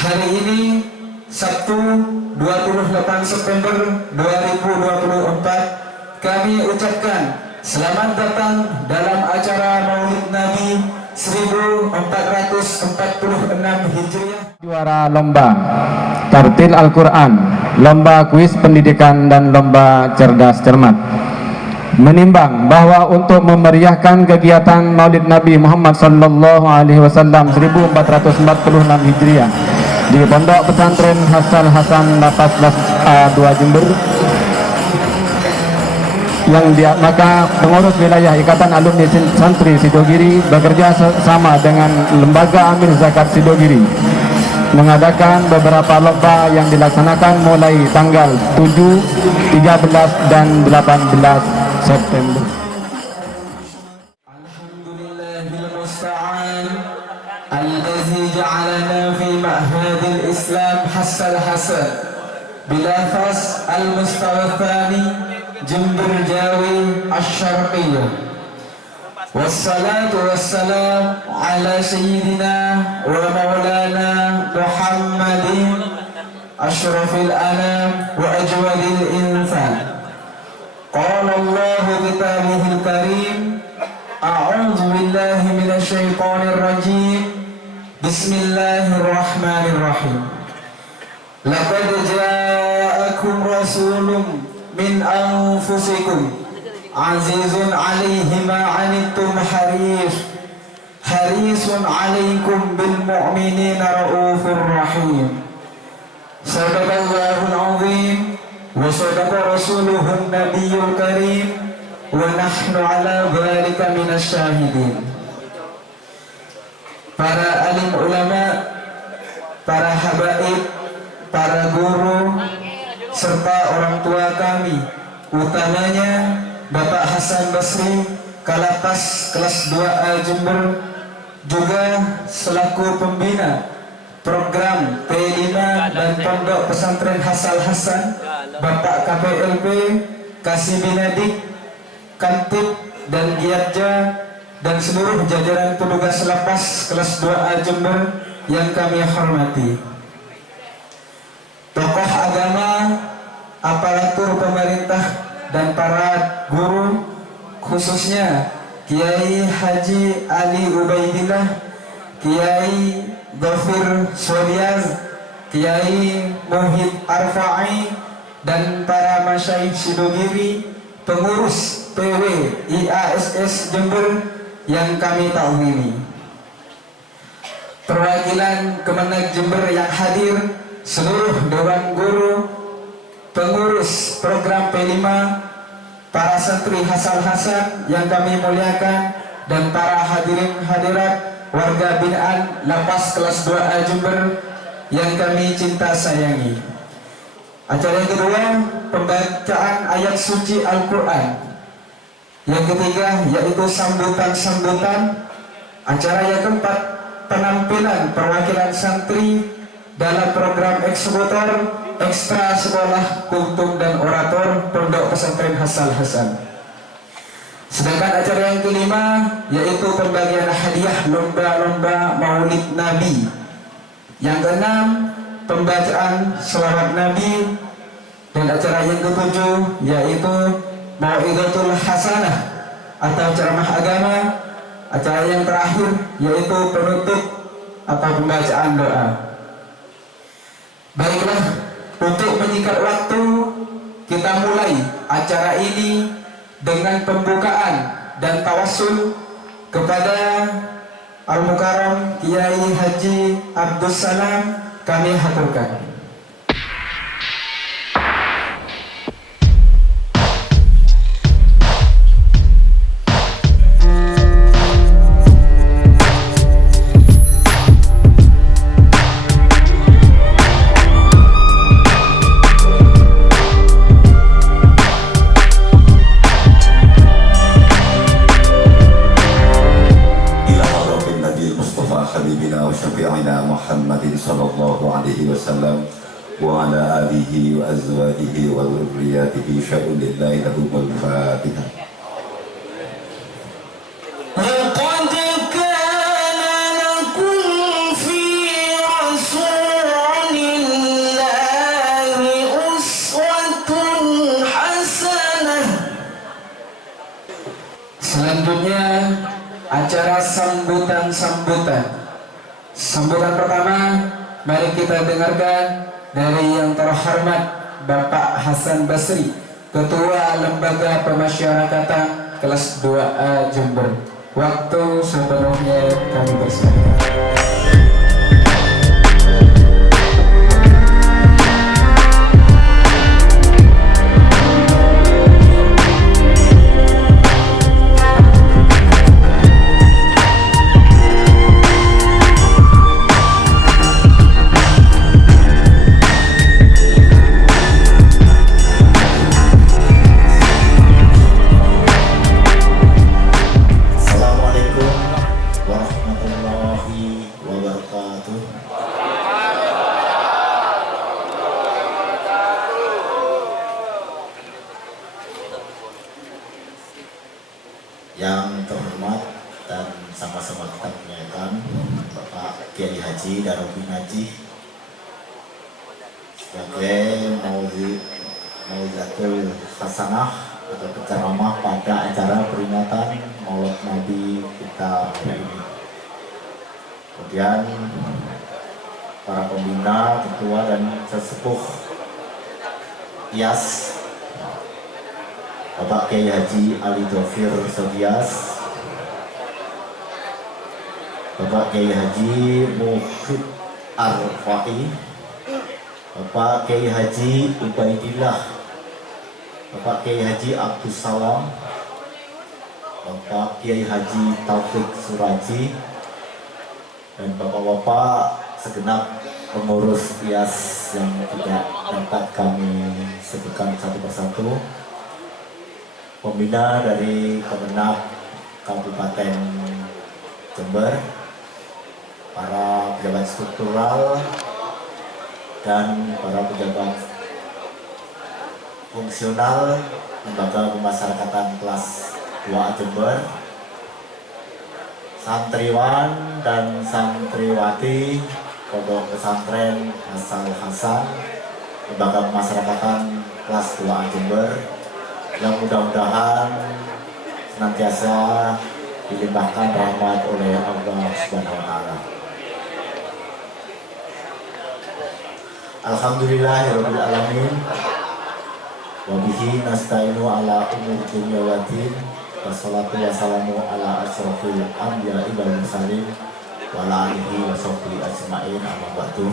Hari ini Sabtu 28 September 2024 kami ucapkan selamat datang dalam acara Maulid Nabi 1446 Hijriah. Juara lomba Tartil Al-Quran, lomba kuis pendidikan dan lomba cerdas cermat menimbang bahwa untuk memeriahkan kegiatan Maulid Nabi Muhammad sallallahu alaihi wasallam 1446 Hijriah di Pondok Pesantren Hasan Hasan Lapas 2 Jember maka pengurus wilayah Ikatan Alumni Santri Sidogiri bekerja sama dengan Lembaga Amil Zakat Sidogiri mengadakan beberapa lomba yang dilaksanakan mulai tanggal 7, 13 dan 18 September. Alhamdulillahil musta'an alladzi ja'alana fi ma'hadil Islam hasan hasan bilafaz al-mustawa tsani Jember Jawi Asy-Syarqiyyah. Wassalatu wassalam ala sayyidina wa maulana Muhammadin asyrafil anam wa ajwadil insan. Qala Allah kitabihil karim, a'udzu billahi minasy syaithanir rajim. Bismillahirrahmanirrahim. Laqad ja'akum rasulun min anfusikum azizun 'alaihi ma 'anittum harisun 'alaikum bil mu'minina raufur rahim. Sadaqallahul 'azim wa sadaqa rasuluhun nabiyyul karim wa nahnu 'ala dzalika minasy syahidin. Para alim ulama, para habaib, para guru serta orang tua kami, utamanya Bapak Hasan Basri, Kalapas kelas 2A Jember, juga selaku pembina program P5 dan Pondok Pesantren Hasan Hasan, Bapak KPLP, Kasih Binadik, Kantip dan Giatja, dan seluruh jajaran petugas lapas kelas 2A Jember yang kami hormati. Tokoh agama, aparatur pemerintah, dan para guru, khususnya Kiai Haji Ali Ubaidillah, Kiai Ghafir Sodiaz, Kiai Muhid Arfa'i, dan para masyaikh Sidogiri, pengurus PW IASS Jember yang kami tahu ini, perwakilan Kemenag Jember yang hadir, seluruh dewan guru, pengurus program P5, para santri Hasan Hasan yang kami muliakan, dan para hadirin hadirat warga binaan Lapas kelas 2A Jember yang kami cinta sayangi. Acara yang kedua, pembacaan ayat suci Al-Quran. Yang ketiga, yaitu sambutan-sambutan. Acara yang keempat, penampilan perwakilan santri dalam program eksekutor ekstra sekolah kultum dan orator Pondok Pesantren Hasan Hasan. Sedangkan acara yang kelima yaitu pembagian hadiah lomba-lomba Maulid Nabi. Yang keenam, pembacaan selawat Nabi. Dan acara yang ketujuh yaitu Mau'izatul Hasanah atau ceramah agama. Acara yang terakhir yaitu penutup atau pembacaan doa. Baiklah, untuk menyingkat waktu, kita mulai acara ini dengan pembukaan dan tawassul kepada Al-Mukarram Kiai Haji Abdus Salam kami haturkan. وعلى آله وأزواجه وذرياته شأن الله لهم الفاتحة. لقد كان لكم في رسول Selanjutnya acara sambutan. Sambutan pertama, mari kita dengarkan dari yang terhormat Bapak Hasan Basri, Ketua Lembaga Pemasyarakatan kelas 2A Jember. Waktu sepenuhnya kami persilakan. Yang terhormat dan sama-sama kita muliakan Bapak Kiai Haji Darobin Haji sebagai Mau'izatul Hasanah atau penceramah pada acara peringatan Maulid Nabi kita hari ini. Kemudian para pembina, ketua dan sesepuh IAS Bapak Kiai Haji Ali Dhofir Sodias, Bapak Kiai Haji Muhid Arfa'i, Bapak Kiai Haji Ubaidillah, Bapak Kiai Haji Abdus Salam, Bapak Kiai Haji Taufik Suraji, dan Bapak-bapak segenap pengurus IAS yang tidak dapat kami sebutkan satu persatu, pembina dari Kemenag Kabupaten Jember, para pejabat struktural dan para pejabat fungsional Lembaga Pemasyarakatan kelas 2A Jember, santriwan dan santriwati Pondok Pesantren Hasal Hasan Lembaga Pemasyarakatan kelas 2A Jember, yang mudah-mudahan senantiasa dilimpahkan rahmat oleh Allah Subhanahu wa taala. Alhamdulillahirabbil alamin. Wa bihi nasta'inu ala umuri dunya wa din. Wassalatu wassalamu ala asyrofil anbiya'i wal mursalin wa ala alihi wa sahbihi ajma'in, amma ba'du.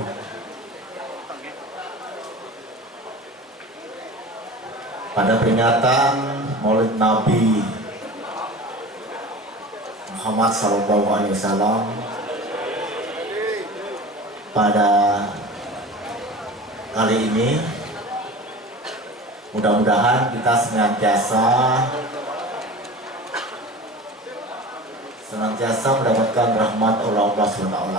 Pada peringatan Maulid Nabi Muhammad SAW pada kali ini, mudah-mudahan kita senantiasa mendapatkan rahmat Allah SWT.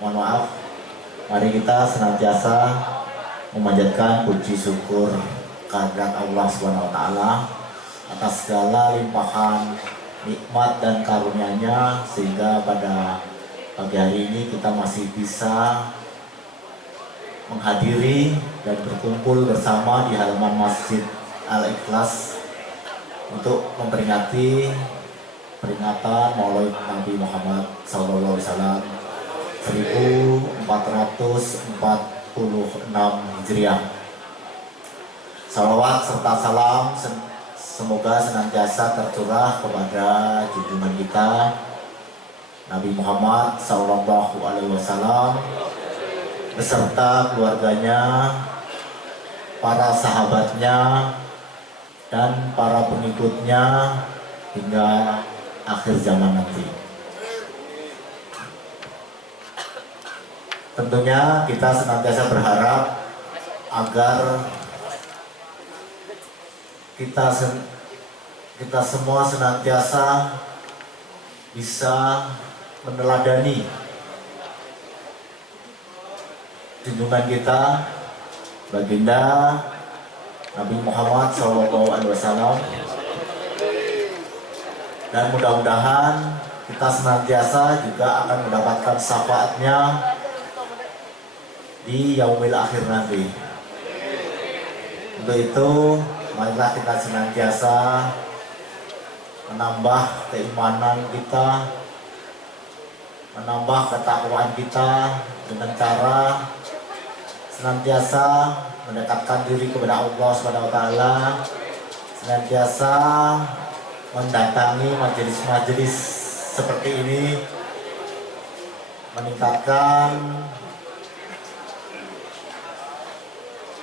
Mohon maaf, mari kita senantiasa memanjatkan puji syukur kehadirat Allah SWT atas segala limpahan nikmat dan karunia-Nya, sehingga pada pagi hari ini kita masih bisa menghadiri dan berkumpul bersama di halaman Masjid Al-Ikhlas untuk memperingati peringatan Maulid Nabi Muhammad SAW 1446 Hijriah. Salawat serta salam semoga senantiasa tercurah kepada junjungan kita Nabi Muhammad SAW beserta keluarganya, para sahabatnya, dan para pengikutnya hingga akhir zaman nanti. Tentunya kita senantiasa berharap agar kita semua senantiasa bisa meneladani junjungan kita baginda Nabi Muhammad SAW, dan mudah-mudahan kita senantiasa juga akan mendapatkan syafaatnya di yaumil akhir nanti. Untuk itu, marilah kita senantiasa menambah keimanan kita, menambah ketakwaan kita dengan cara senantiasa mendekatkan diri kepada Allah Subhanahu wa taala, senantiasa mendatangi majelis-majelis seperti ini, meningkatkan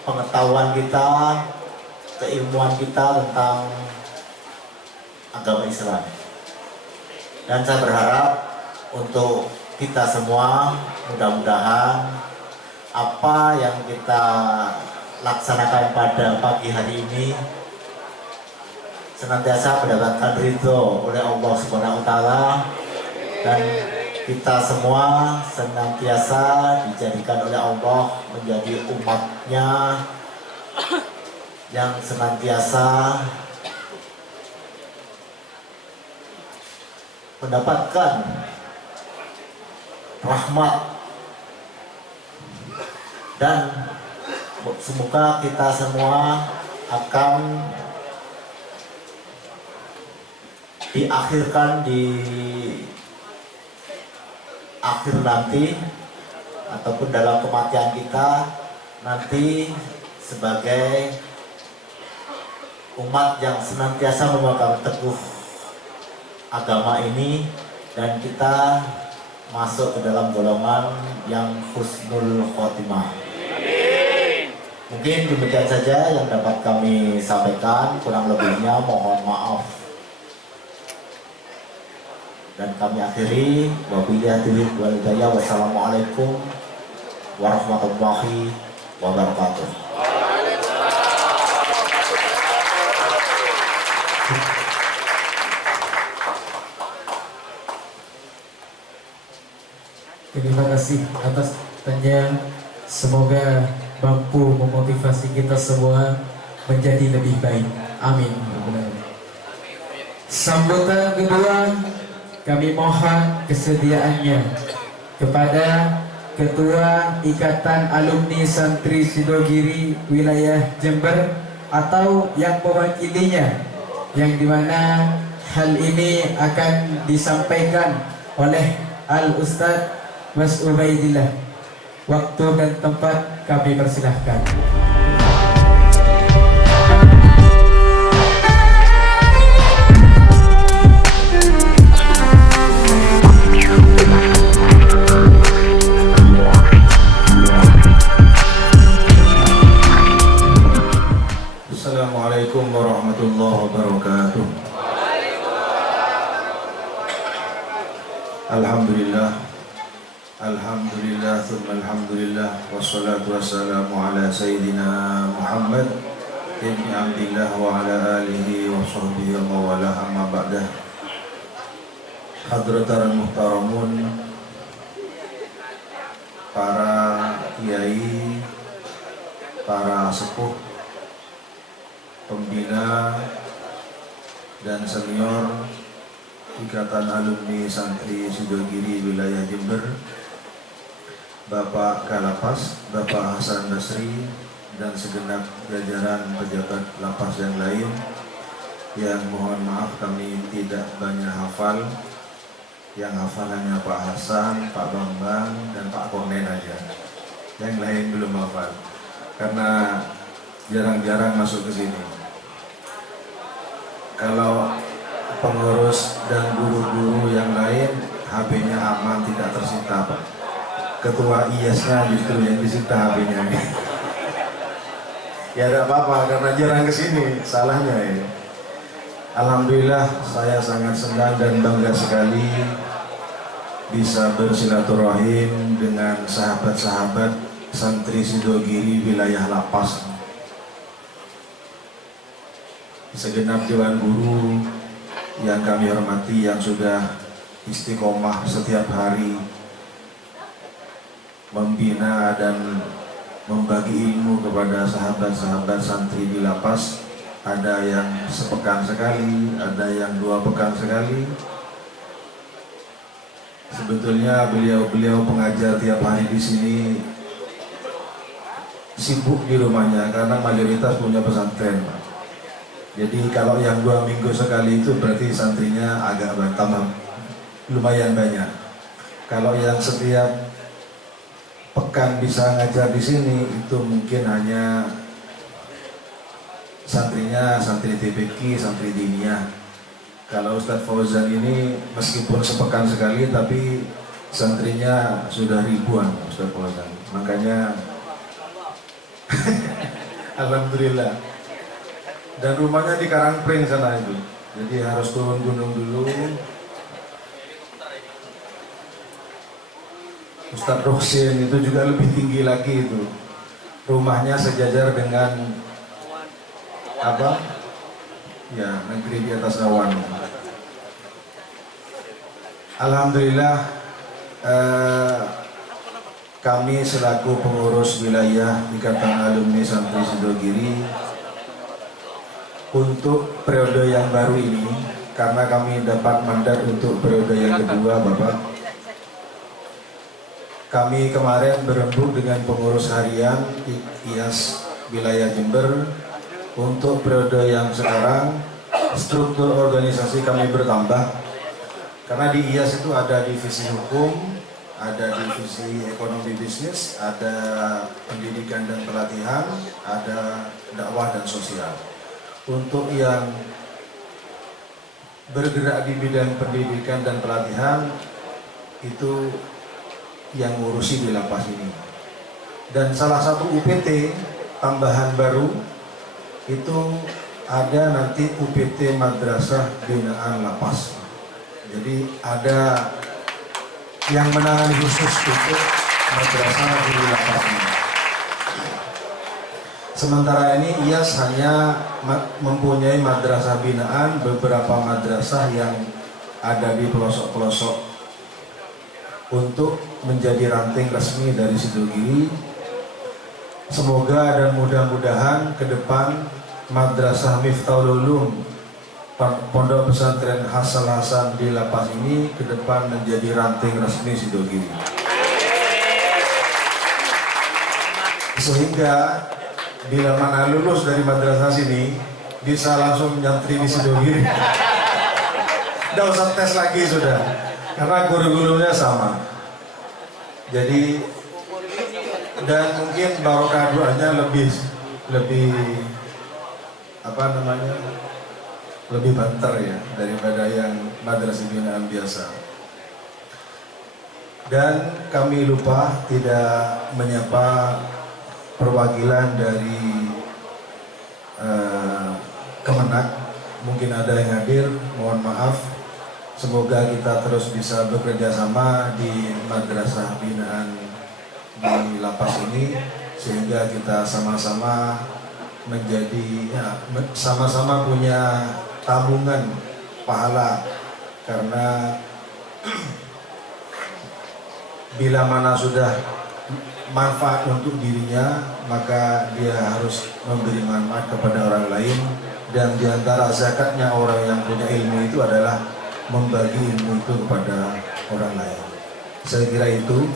pengetahuan kita, keilmuan kita tentang agama Islam. Dan saya berharap untuk kita semua, mudah-mudahan apa yang kita laksanakan pada pagi hari ini senantiasa mendapatkan ridho oleh Allah Subhanahu wa taala, dan kita semua senantiasa dijadikan oleh Allah menjadi umatnya yang senantiasa mendapatkan rahmat, dan semoga kita semua akan diakhirkan di akhir nanti ataupun dalam kematian kita nanti sebagai umat yang senantiasa memegang teguh agama ini, dan kita masuk ke dalam golongan yang husnul khotimah. Mungkin demikian saja yang dapat kami sampaikan, kurang lebihnya mohon maaf. Dan kami akhiri, wabillahi wal hidayah, wassalamualaikum warahmatullahi wabarakatuh. Terima kasih atas tanya. Semoga mampu memotivasi kita semua menjadi lebih baik. Amin. Sambutan kedua, kami mohon kesediaannya kepada Ketua Ikatan Alumni Santri Sidogiri Wilayah Jember atau yang mewakilinya, yang dimana hal ini akan disampaikan oleh Al-Ustadz Mas Ubaidillah. Waktu dan tempat kami persilahkan. Assalamualaikum warahmatullahi wabarakatuh. Alhamdulillah, alhamdulillah, thumma alhamdulillah, wassalatu wassalamu ala sayyidina Muhammad ibni Abdillah wa ala alihi wa sahbihi wa mawalah, amma ba'dah. Hadratul muhtaramun, para kiai, para sepuh, pembina dan senior Ikatan Alumni Santri Sidogiri Wilayah Jember, Bapak Kalapas, Bapak Hasan Basri, dan segenap jajaran pejabat lapas yang lain yang mohon maaf kami tidak banyak hafal, yang hafal hanya Pak Hasan, Pak Bambang, dan Pak Konen aja, yang lain belum hafal karena jarang-jarang masuk ke sini. Kalau pengurus dan guru-guru yang lain HP-nya aman, tidak tersita, Pak. Ketua IAS-nya justru yang disita HP-nya. Ya tidak apa-apa karena jarang kesini, salahnya ya. Alhamdulillah saya sangat senang dan bangga sekali bisa bersilaturahim dengan sahabat-sahabat Santri Sidogiri wilayah lapas. Segenap Dewan Guru yang kami hormati, yang sudah istiqomah setiap hari membina dan membagi ilmu kepada sahabat-sahabat santri di lapas. Ada yang sepekan sekali, ada yang 2 pekan sekali. Sebetulnya beliau-beliau pengajar tiap hari di sini sibuk di rumahnya karena mayoritas punya pesantren. Jadi kalau yang 2 minggu sekali itu berarti santrinya agak tambah lumayan banyak. Kalau yang setiap pekan bisa ngajar di sini itu mungkin hanya santrinya santri TPQ, santri diniyah. Kalau Ustadz Fauzan ini meskipun sepekan sekali tapi santrinya sudah ribuan Ustadz Fauzan. Makanya alhamdulillah. Dan rumahnya di Karangpring sana itu. Jadi harus turun gunung dulu. Ustadz Rohsin itu juga lebih tinggi lagi itu. Rumahnya sejajar dengan apa? Ya, negeri di atas awan. Alhamdulillah kami selaku pengurus wilayah Ikatan Alumni Santri Sidogiri untuk periode yang baru ini, karena kami dapat mandat untuk periode yang kedua, Bapak. Kami kemarin berembuk dengan pengurus harian IAS wilayah Jember. Untuk periode yang sekarang struktur organisasi kami bertambah karena di IAS itu ada divisi hukum, ada divisi ekonomi bisnis, ada pendidikan dan pelatihan, ada dakwah dan sosial. Untuk yang bergerak di bidang pendidikan dan pelatihan itu yang ngurusi di lapas ini. Dan salah satu UPT tambahan baru itu ada nanti UPT Madrasah Binaan Lapas. Jadi ada yang menangani khusus untuk madrasah di lapas ini. Sementara ini IAS hanya mempunyai madrasah binaan, beberapa madrasah yang ada di pelosok-pelosok untuk menjadi ranting resmi dari Sidogiri. Semoga dan mudah-mudahan ke depan Madrasah Miftahul Ulum Pondok Pesantren Hasal Hasan di lapas ini ke depan menjadi ranting resmi Sidogiri. Sehingga bila mana lulus dari madrasah sini bisa langsung nyantri di Sidogiri. Tidak usah tes lagi sudah, karena guru-gurunya sama. Jadi dan mungkin barokah doanya lebih apa namanya, lebih banter ya daripada yang madrasah binaan biasa. Dan kami lupa tidak menyapa perwakilan dari Kemenak. Mungkin ada yang hadir, mohon maaf. Semoga kita terus bisa bekerja sama di madrasah binaan di lapas ini, sehingga kita sama-sama menjadi sama-sama punya tabungan pahala, karena bila mana sudah manfaat untuk dirinya maka dia harus memberi manfaat kepada orang lain, dan diantara zakatnya orang yang punya ilmu itu adalah membagi ilmu itu kepada orang lain. Saya kira itu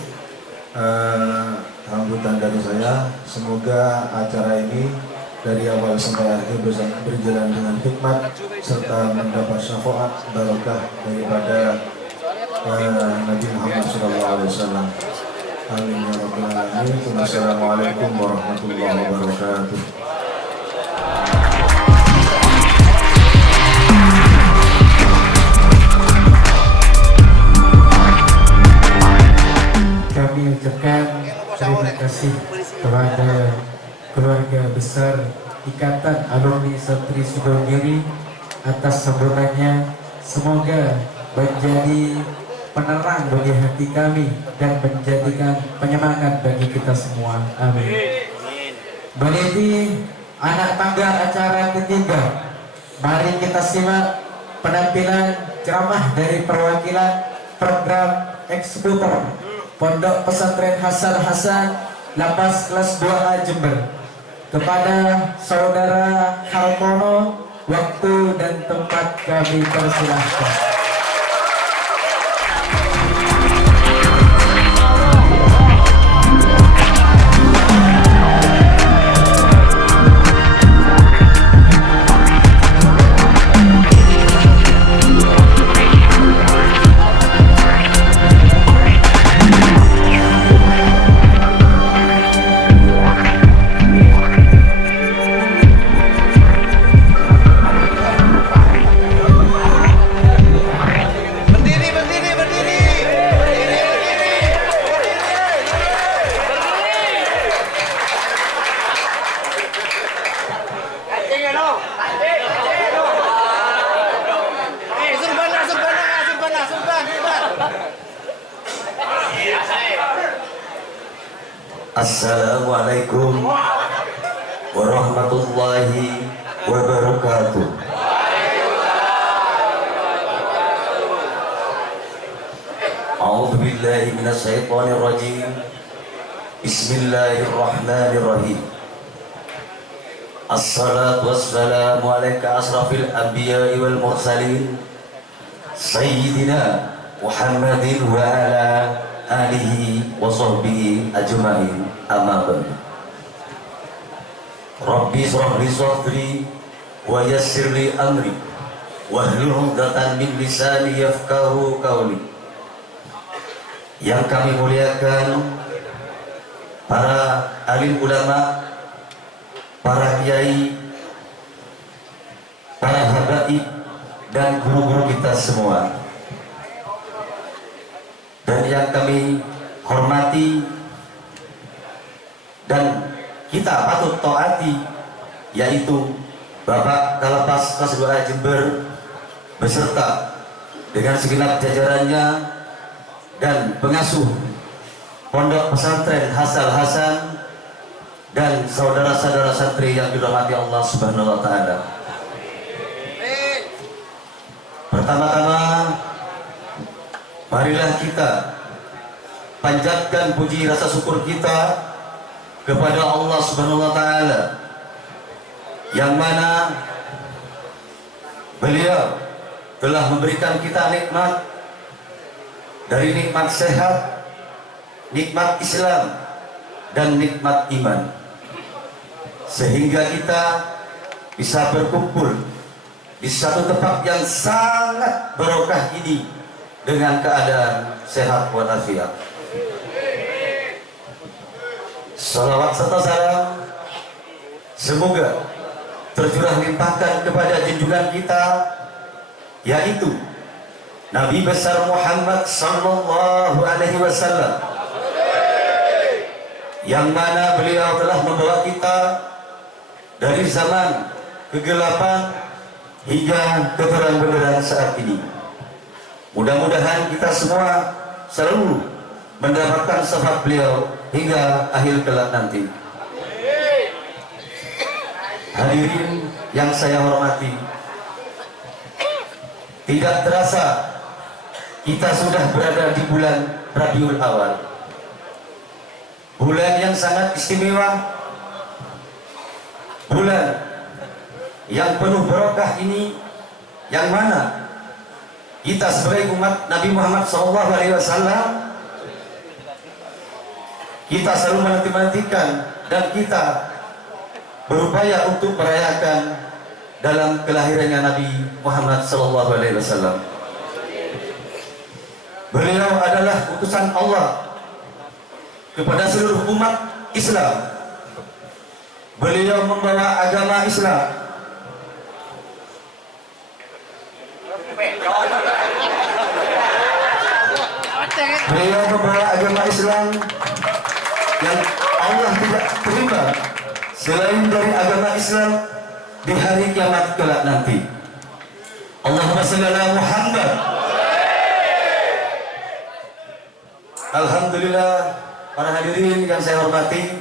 sambutan dari saya. Semoga acara ini dari awal sampai akhir berjalan dengan hikmat serta mendapat syafaat barokah daripada Nabi Muhammad SAW. Amin ya rabbal alamin. Wassalamualaikum warahmatullahi wabarakatuh. Kami ucapkan terima kasih kepada keluarga besar Ikatan Alumni Santri Sidogiri atas sambutannya. Semoga menjadi penerang bagi hati kami dan menjadikan penyemangat bagi kita semua. Amin. Menjadi anak tangga acara ketiga, mari kita simak penampilan ceramah dari perwakilan program eksekutor Pondok Pesantren Hasal Hasan Lapas kelas 2A Jember. Kepada saudara Hartono, waktu dan tempat kami persilahkan. Assalamualaikum warahmatullahi wabarakatuh. A'udzu billahi minasy syaithanir rajim. Bismillahirrahmanirrahim. Assalatu wassalamu alaika asrafil anbiya'i wal mursalin Sayyidina Muhammadin wa ala alihi wa sahbihi ajma'in, amma ba'du. Rabbi shrah li sadri wa yassir li amri wahlul 'uqdatam min lisani yafqahu qawli. Yang kami muliakan para alim ulama, para kiai, para habaib dan guru-guru kita semua, dan yang kami hormati dan kita patut taati, yaitu Bapak Kalapas Kelas 2 Jember beserta dengan segenap jajarannya dan pengasuh Pondok Pesantren Hasal Hasan dan saudara-saudara santri yang dirahmati Allah Subhanahu wa taala. Pertama-tama marilah kita panjatkan puji rasa syukur kita kepada Allah Subhanahu wa taala yang mana Beliau telah memberikan kita nikmat dari nikmat sehat, nikmat Islam dan nikmat iman, sehingga kita bisa berkumpul di satu tempat yang sangat barokah ini dengan keadaan sehat walafiat. Salawat serta salam semoga tercurah limpahkan kepada junjungan kita, yaitu Nabi besar Muhammad sallallahu alaihi wasallam, yang mana beliau telah membawa kita dari zaman kegelapan hingga keterang benderang saat ini. Mudah-mudahan kita semua selalu mendapatkan syafaat beliau hingga akhir kelak nanti. Hadirin yang saya hormati, tidak terasa kita sudah berada di bulan Rabiul Awal, bulan yang sangat istimewa, bulan yang penuh barokah ini, yang mana kita sebagai umat Nabi Muhammad SAW, kita selalu menanti-nantikan dan kita berupaya untuk merayakan dalam kelahirannya Nabi Muhammad SAW. Beliau adalah utusan Allah kepada seluruh umat Islam. Beliau membawa agama Islam. Beliau membawa agama Islam yang Allah tidak terima selain dari agama Islam di hari kiamat kelak nanti. Allahumma shalli ala Muhammad. Alhamdulillah, para hadirin yang saya hormati,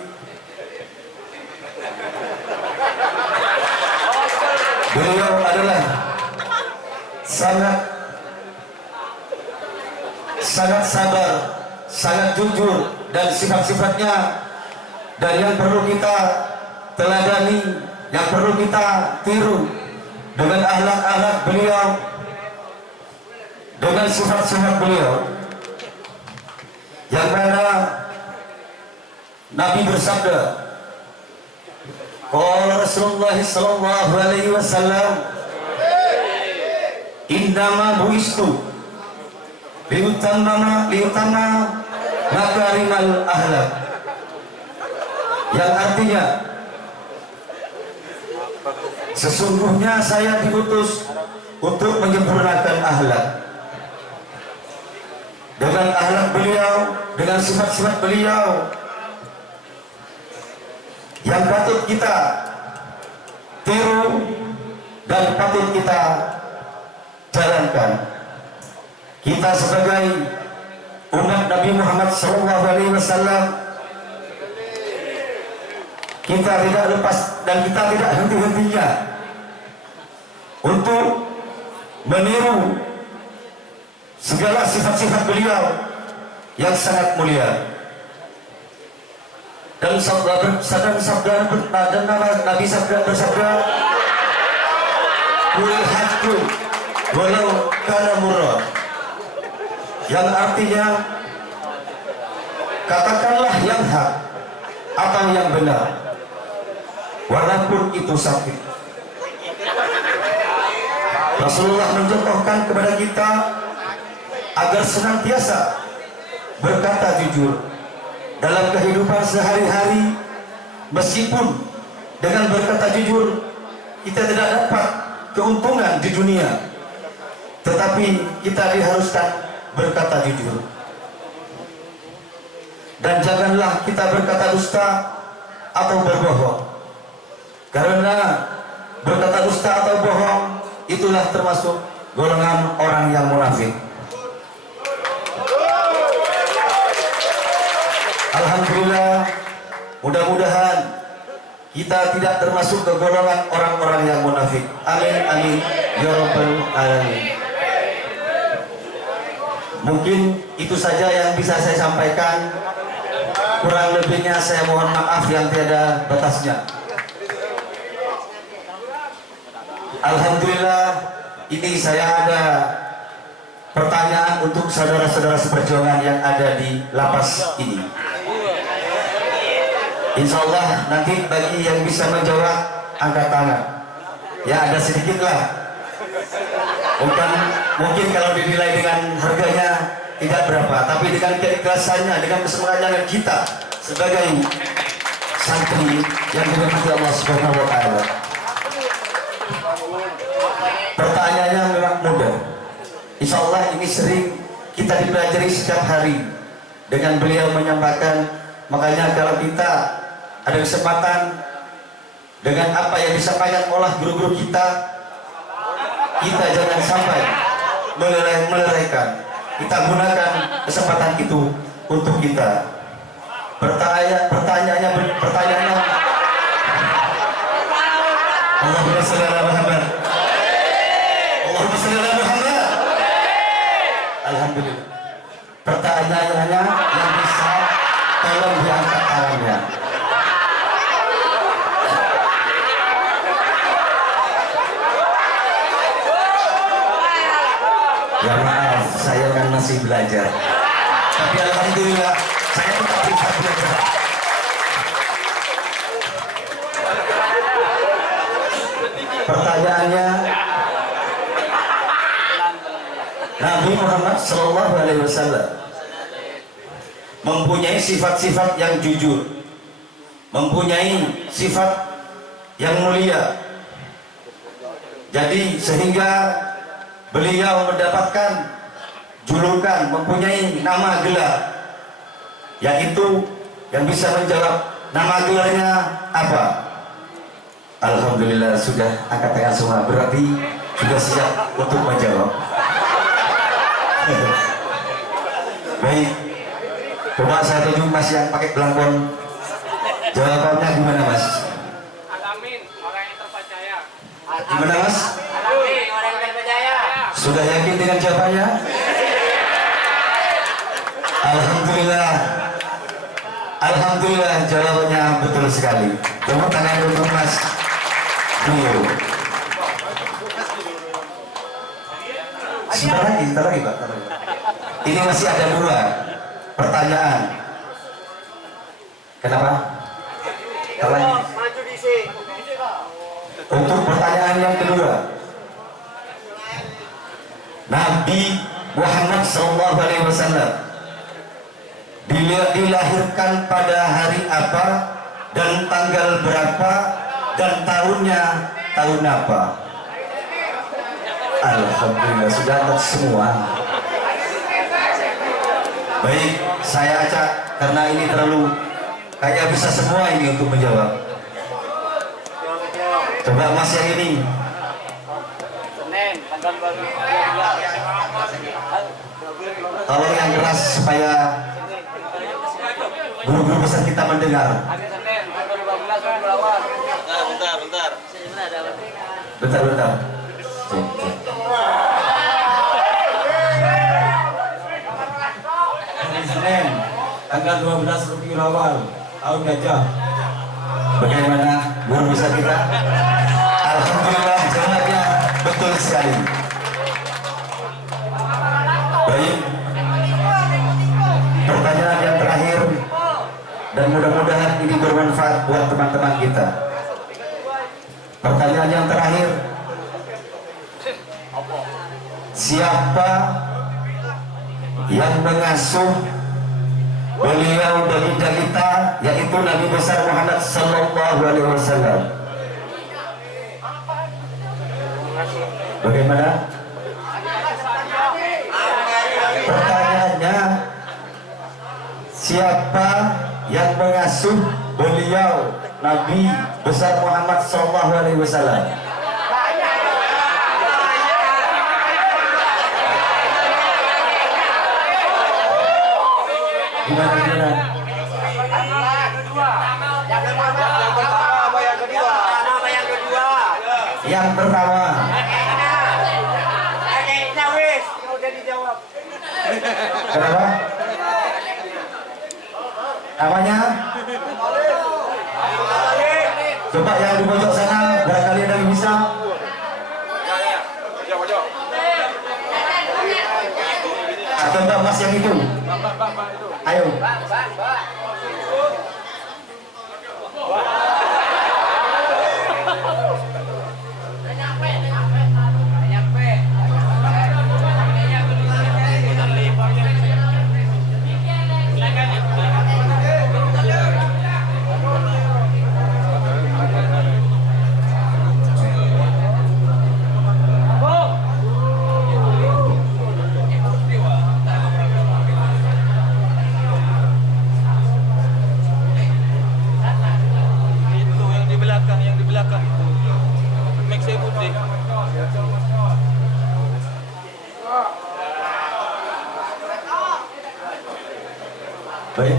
beliau adalah sangat sabar, sangat jujur, dan sifat-sifatnya dan yang perlu kita teladani, yang perlu kita tiru dengan akhlak-akhlak beliau, dengan sifat-sifat beliau, yang mana Nabi bersabda, qala Rasulullah sallallahu alaihi wasallam, innama buistu liutama makarimal akhlak, yang artinya sesungguhnya saya diutus untuk menyempurnakan akhlak. Dengan akhlak beliau, dengan sifat-sifat beliau yang patut kita tiru dan patut kita jalankan. Kita sebagai umat Nabi Muhammad SAW kita tidak lepas dan kita tidak henti-hentinya untuk meniru segala sifat-sifat beliau yang sangat mulia. Dan Nabi bersabda, "Qul haqqu walau kana murra." Yang artinya, katakanlah yang hak atau yang benar, walaupun itu sakit. Rasulullah mencontohkan kepada kita agar senantiasa berkata jujur dalam kehidupan sehari-hari, meskipun dengan berkata jujur kita tidak dapat keuntungan di dunia, tetapi kita diharuskan berkata jujur. Dan janganlah kita berkata dusta atau berbohong, karena berkata dusta atau bohong itulah termasuk golongan orang yang munafik. Alhamdulillah, mudah-mudahan kita tidak termasuk ke golongan orang-orang yang munafik. Amin, amin, ya rabbal alamin. Mungkin itu saja yang bisa saya sampaikan. Kurang lebihnya saya mohon maaf yang tiada batasnya. Alhamdulillah, ini saya ada pertanyaan untuk saudara-saudara seperjuangan yang ada di lapas ini. Insya Allah nanti bagi yang bisa menjawab angkat tangan. Ya, ada sedikit lah. Mungkin kalau dinilai dengan harganya tidak berapa, tapi dengan keikhlasannya, dengan kesemangatannya kita sebagai santri yang dirahmati Allah Subhanahu wa taala. Pertanyaannya memang mudah. Insya Allah ini sering kita dipelajari setiap hari dengan beliau menyampaikan. Makanya kalau kita ada kesempatan dengan apa yang disampaikan oleh guru-guru kita jangan sampai meleraikan. Kita gunakan kesempatan itu untuk kita. Pertanyaannya Allahumma shalli ala Muhammad. Allahumma shalli ala Muhammad. Alhamdulillah. Pertanyaannya yang bisa tolong diangkat tangannya. Ya maaf, saya kan masih belajar. Tapi alhamdulillah, saya tetap bisa belajar. Pertanyaannya, Nabi Muhammad SAW mempunyai sifat-sifat yang jujur, mempunyai sifat yang mulia. Jadi sehingga beliau mendapatkan julukan, mempunyai nama gelar, yaitu yang bisa menjawab nama gelarnya apa? Alhamdulillah sudah angkat tangan semua, berarti sudah siap untuk menjawab. Baik, coba saya tunjuk Mas yang pakai belangkon, jawabannya gimana Mas? Alamin, orang yang terpercaya. Gimana Mas? Alamin, orang yang terpercaya. Sudah yakin dengan jawabannya? Alhamdulillah. Alhamdulillah jawabannya betul sekali. Tepuk tangan untuk Mas Dio. Sebentar lagi Pak. Ini masih ada 2 pertanyaan. Kenapa? Lagi. Untuk pertanyaan yang kedua, Nabi Muhammad SAW dilahirkan pada hari apa dan tanggal berapa dan tahunnya tahun apa? Alhamdulillah sudah angkat semua. Baik, saya acak karena ini terlalu kayak bisa semua ini untuk menjawab. Coba Mas yang ini. Senin, tanggal 12. Tolong yang keras supaya guru-guru besar kita mendengar. Hari Senin, tanggal 12 Bentar. Cek. Hari Senin, tanggal 12 Rabiul Awal, tahun gajah. Bagaimana guru besar kita? Alhamdulillah jawabnya betul sekali. Baik. Pertanyaan yang terakhir dan mudah-mudahan ini bermanfaat buat teman-teman kita. Pertanyaan yang terakhir, siapa yang mengasuh beliau baginda kita, yaitu Nabi besar Muhammad Sallallahu Alaihi Wasallam? Bagaimana? Pertanyaannya, siapa yang mengasuh beliau Nabi besar Muhammad Sallallahu Alaihi Wasallam? Gimana? Yang pertama. Kenapa? Namanya? Coba yang di pojok sana, barangkali ada yang bisa. Atau Mbak Mas yang itu? Ayo. Baik.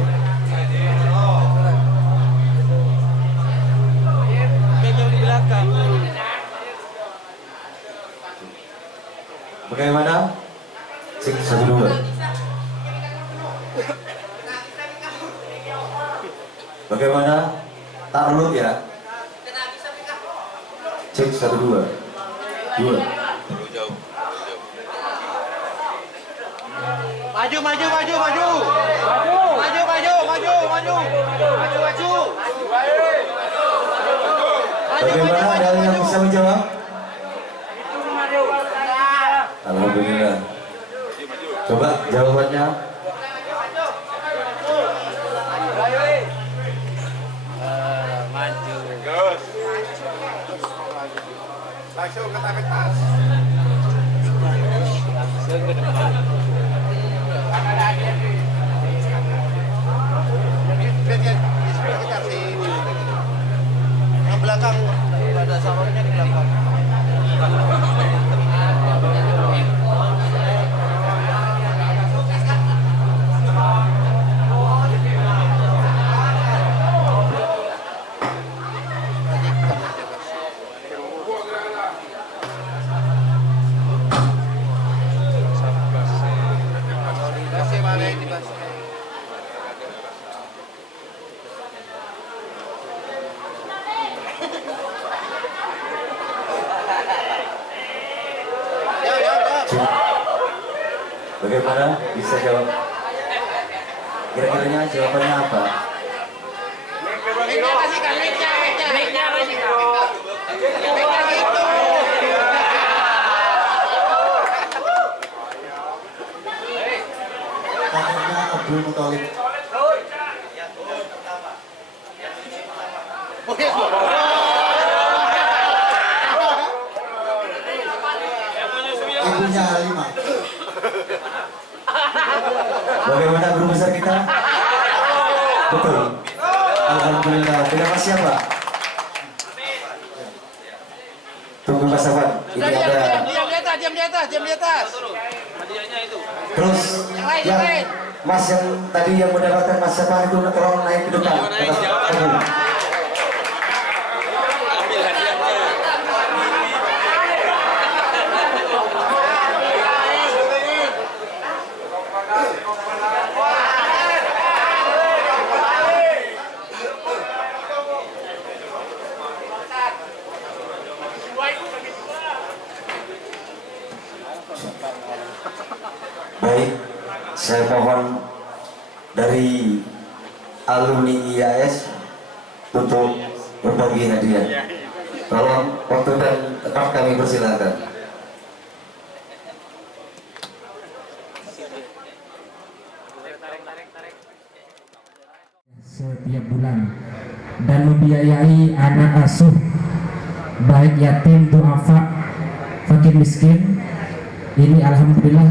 Bagaimana? Cek 1 2. Bagaimana? Taruh ya. Cek 1 2. 2. Bagaimana, ada yang bisa menjawab? Alhamdulillah. Coba jawabannya. Langsung ke atas. Yang belakang ada sawarnya di belakang. Bagaimana? Bisa jawab? Kira-kiranya jawabannya apa? Tangannya Abdul Muthalib. Ibunya Halimah. Bagaimana guru besar kita? Betul. Alhamdulillah. Terima kasih ya Pak. Tunggu Mas Afwan. Ini ada. Diam di atas. Terus yang Mas yang tadi yang mendapatkan Mas Afwan itu tolong naik ke depan. mohon dari alumni IAS untuk berbagi hadiah. Tolong waktu dan tempat kami persilakan. Setiap bulan dan membiayai anak asuh baik yatim, duafa, fakir miskin. Ini alhamdulillah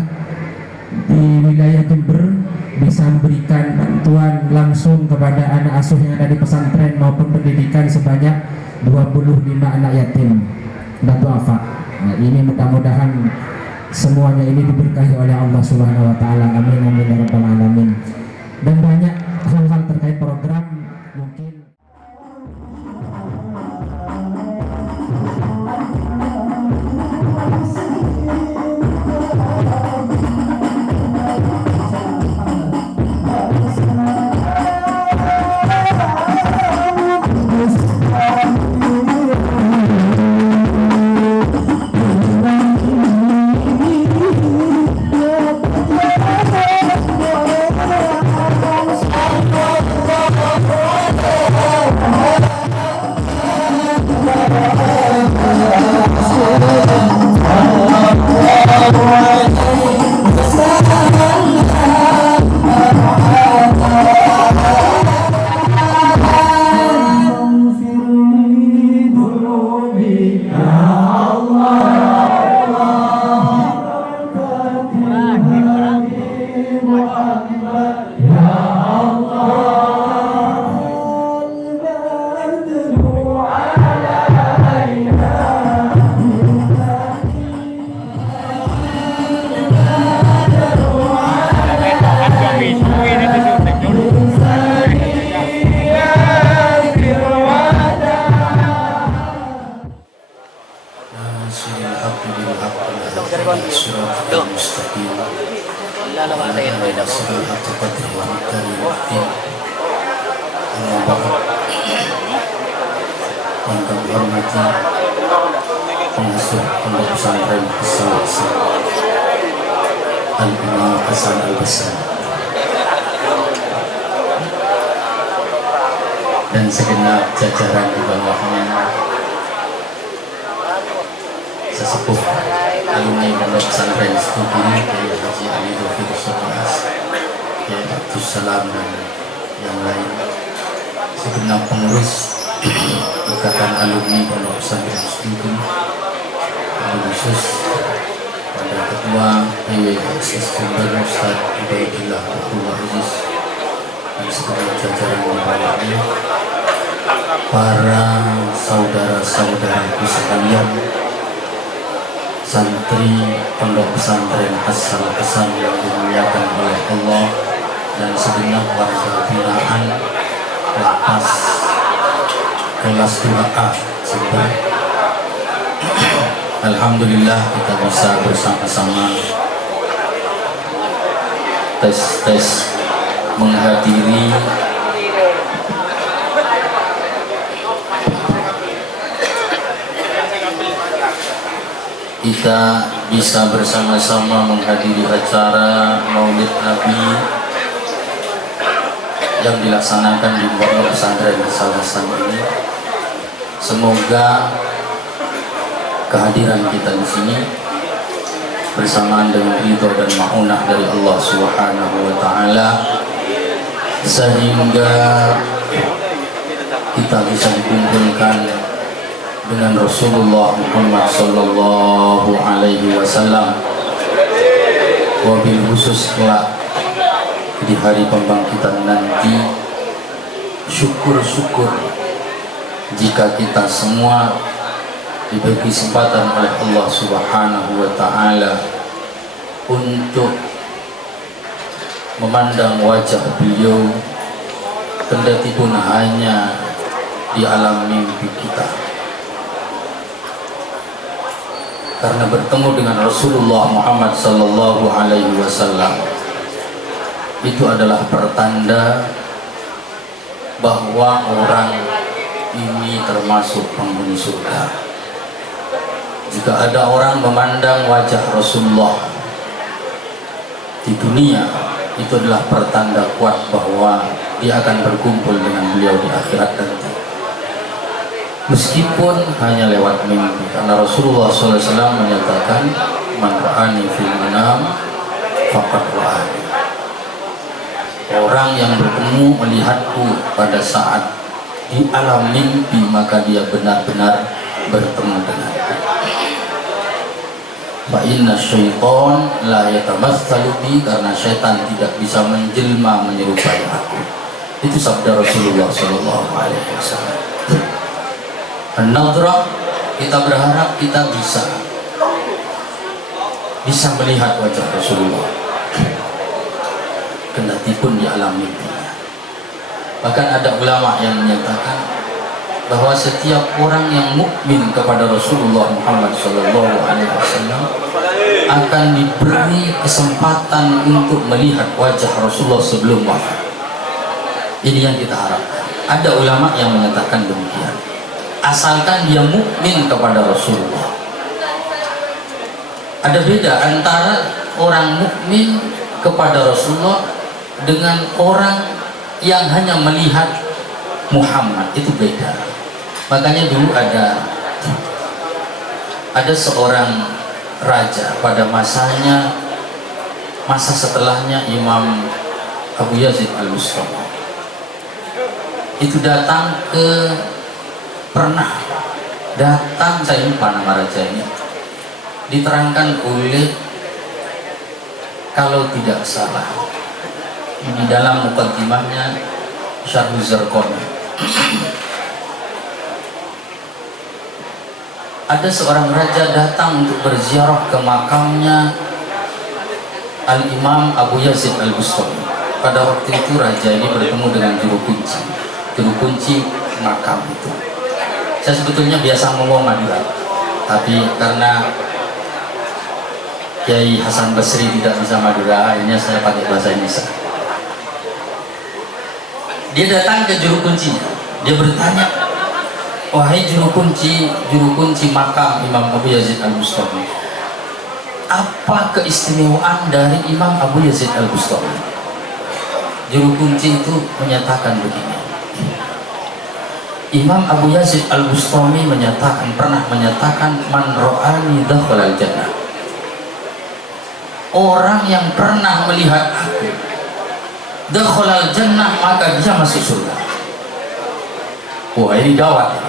di wilayah Jember bisa memberikan bantuan langsung kepada anak asuh yang ada di pesantren maupun pendidikan sebanyak 25 anak yatim dan duafa. Nah, ini mudah-mudahan semuanya ini diberkahi oleh Allah Subhanahu wa taala. Amin amin ya rabbal alamin. Dan banyak hal-hal terkait program mungkin yang kami hormati pengasuh pondok pesantren As-Salafiyah Al-Imam Hasan Al-Basri dan segenap jajaran di bawahnya, sesepuh alumni pondok pesantren studi Kiai Haji Ali Taufik Sokoas, Kiai Abdus Salam dan yang lain, segenap pengurus Ikatan Alumni Pondok Pesantren Studi, khusus pada Ketua PWSS Jember Ustaz Ubaidillah Abdullah Aziz dan segenap jajaran di bawahnya, para saudara-saudaraku sekalian, santri Pondok Pesantren As-Salafiyah yang dimuliakan oleh Allah, dan segenap warga binaan lapas kelas 2A Jember. Alhamdulillah kita bisa bersama-sama tes menghadiri acara Maulid Nabi yang dilaksanakan di Pondok Pesantren As-Salafiyah ini. Semoga kehadiran kita di sini bersamaan dengan ridho dan ma'unah dari Allah Subhanahu wa taala, sehingga kita bisa dikumpulkan dengan Rasulullah Muhammad sallallahu alaihi wasallam, wabil khusus kelak di hari pembangkitan nanti. Syukur-syukur jika kita semua diberi kesempatan oleh Allah Subhanahu wa taala untuk memandang wajah beliau, kendati pun hanya di alam mimpi kita. Karena bertemu dengan Rasulullah Muhammad sallallahu alaihi wasallam itu adalah pertanda bahwa orang ini termasuk penghuni surga. Jika ada orang memandang wajah Rasulullah di dunia itu adalah pertanda kuat bahwa dia akan berkumpul dengan beliau di akhirat nanti, meskipun hanya lewat mimpi, karena Rasulullah SAW menyatakan man ra'ani fil manam faqad ra'ani. Orang yang bertemu melihatku pada saat di alam mimpi, maka dia benar-benar bertemu denganku. Fa inna syaitan la yatamatsalu bi, karena syaitan tidak bisa menjelma menyerupai aku. Itu sabda Rasulullah sallallahu alaihi wasallam. An-nadrah, kita berharap kita bisa melihat wajah Rasulullah, kendati pun di alam mimpinya. Bahkan ada ulama yang menyatakan bahwa setiap orang yang mukmin kepada Rasulullah Muhammad SAW akan diberi kesempatan untuk melihat wajah Rasulullah sebelum wafat. Ini yang kita harapkan. Ada ulama yang menyatakan demikian, asalkan dia mukmin kepada Rasulullah. Ada beda antara orang mukmin kepada Rasulullah dengan orang yang hanya melihat Muhammad, itu beda. Makanya dulu ada seorang raja pada masa setelahnya Imam Abu Yazid Al-Bustami. Itu saya lupa nama raja ini, diterangkan oleh, kalau tidak salah, di dalam muqaddimahnya Syarhuz Zarqani, ada seorang raja datang untuk berziarah ke makamnya Al-Imam Abu Yazid Al-Bustami. Pada waktu itu raja ini bertemu dengan juru kunci makam itu. Saya sebetulnya biasa ngomong Madura, tapi karena Kiai Hasan Basri tidak bisa Madura, akhirnya saya pakai bahasa Indonesia. Dia datang ke juru kuncinya, dia bertanya, wahai juru kunci makam Imam Abu Yazid Al-Bustami, apa keistimewaan dari Imam Abu Yazid Al-Bustami? Juru kunci itu menyatakan begini, Imam Abu Yazid Al-Bustami pernah menyatakan man ro'ani dakhalal jannah. Orang yang pernah melihat aku dakhalal jannah, maka dia masuk surga. Wah, ini gawat.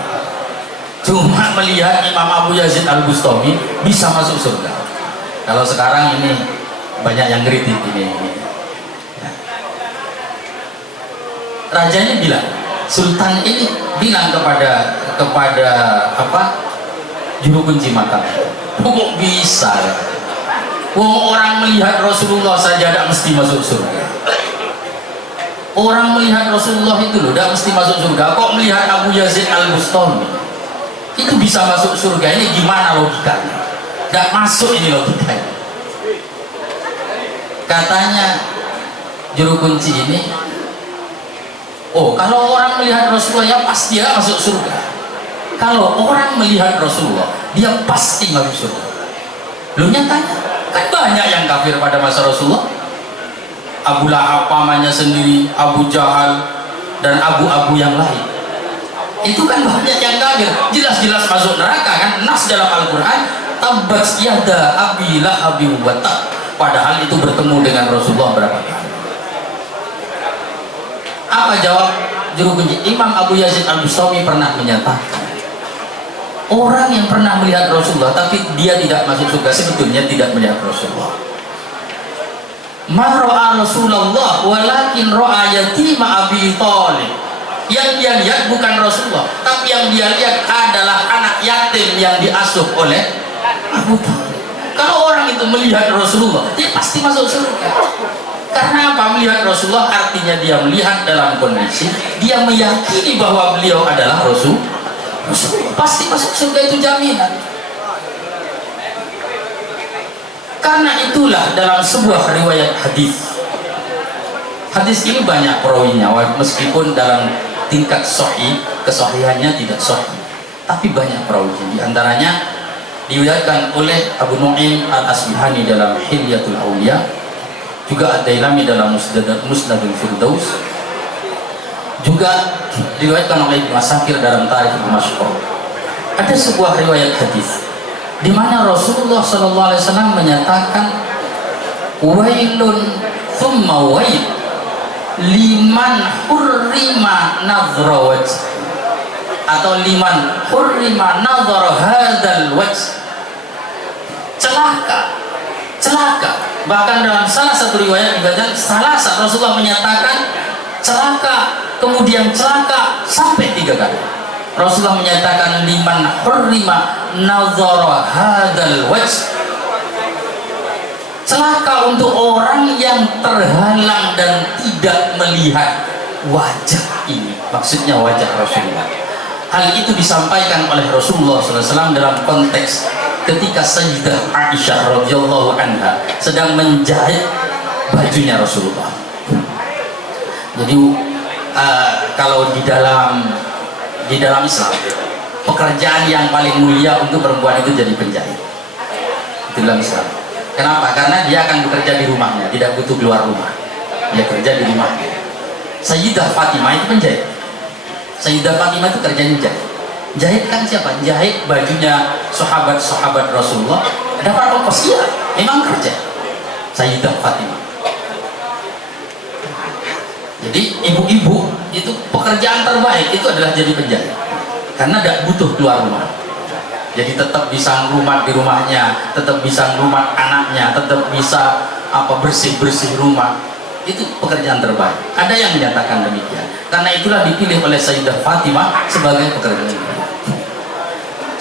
Cuma melihat Imam Abu Yazid Al-Bustami bisa masuk surga. Kalau sekarang ini banyak yang kritik ini. Raja ini bilang, Sultan ini bilang kepada juru kunci makam, kok bisa? Orang melihat Rasulullah saja tidak mesti masuk surga. Orang melihat Rasulullah itu loh tidak mesti masuk surga. Kok melihat Abu Yazid Al-Bustami itu bisa masuk surga? Ini gimana logikanya? Tidak masuk ini logikanya. Katanya juru kunci ini, kalau orang melihat Rasulullah ya pasti dia masuk surga. Kalau orang melihat Rasulullah dia pasti masuk surga. Lu nyatanya kan banyak yang kafir pada masa Rasulullah. Abu Lahab pamannya sendiri, Abu Jahal, dan abu-abu yang lain. Itu kan banyak yang kafir, jelas-jelas masuk neraka kan. Nas dalam Al-Quran, tabbat yada abi lahabi wa tab. Padahal itu bertemu dengan Rasulullah berapa kali. Apa jawab juru kunci? Imam Abu Yazid Al-Bustami pernah menyatakan, orang yang pernah melihat Rasulullah tapi dia tidak masuk surga sebetulnya tidak melihat Rasulullah. Ma ra'a Rasulullah walakin ra'a yatima Abi Thalib. Yang dia lihat bukan Rasulullah, tapi yang dia lihat adalah anak yatim yang diasuh oleh Abu Thalib. Kalau orang itu melihat Rasulullah, dia pasti masuk surga. Karena apa? Melihat Rasulullah artinya dia melihat dalam kondisi dia meyakini bahwa beliau adalah Rasulullah. Pasti masuk surga, itu jaminan. Karena itulah dalam sebuah riwayat hadis ini banyak perawinya, meskipun dalam tingkat sahih kesahihannya tidak sahih, tapi banyak perawinya. Di antaranya diriwayatkan oleh Abu Nu'aim Al-Asbihani dalam Hilyatul Awliya juga Ad-Dailami dalam Musnadul Firdaus, juga diriwayatkan oleh Ibnu Asakir dalam Tarikh Al-Mashhur. Ada sebuah riwayat hadis di mana Rasulullah SAW menyatakan, wailun thumma wail liman hurrima nadhra wajh, atau liman hurrima nadhra hadzal wajh. Celaka, celaka. Bahkan dalam salah satu riwayat dikatakan, Rasulullah menyatakan celaka, kemudian celaka sampai 3 kali. Rasulullah menyatakan liman hurrima nadhara hadzal wajh, celaka untuk orang yang terhalang dan tidak melihat wajah ini, maksudnya wajah Rasulullah. Hal itu disampaikan oleh Rasulullah SAW dalam konteks ketika Sayyidah Aisyah radhiyallahu anha sedang menjahit bajunya Rasulullah. Jadi kalau di dalam Islam, pekerjaan yang paling mulia untuk perempuan itu jadi penjahit di dalam Islam. Kenapa? Karena dia akan bekerja di rumahnya, tidak butuh keluar rumah, dia kerja di rumahnya. Sayyidah Fatimah itu penjahit. Sayyidah Fatimah itu kerjanya jahit. Jahit kan siapa? Jahit bajunya sahabat-sahabat Rasulullah. Dapat ongkos, iya, memang kerja Sayyidah Fatimah. Jadi ibu-ibu itu pekerjaan terbaik itu adalah jadi penjahit, karena tidak butuh keluar rumah. Jadi tetap bisa ngrumat di rumahnya, tetap bisa ngrumat anaknya, tetap bisa bersih-bersih rumah. Itu pekerjaan terbaik. Ada yang menyatakan demikian. Karena itulah dipilih oleh Sayyidah Fatimah sebagai pekerjaan terbaik.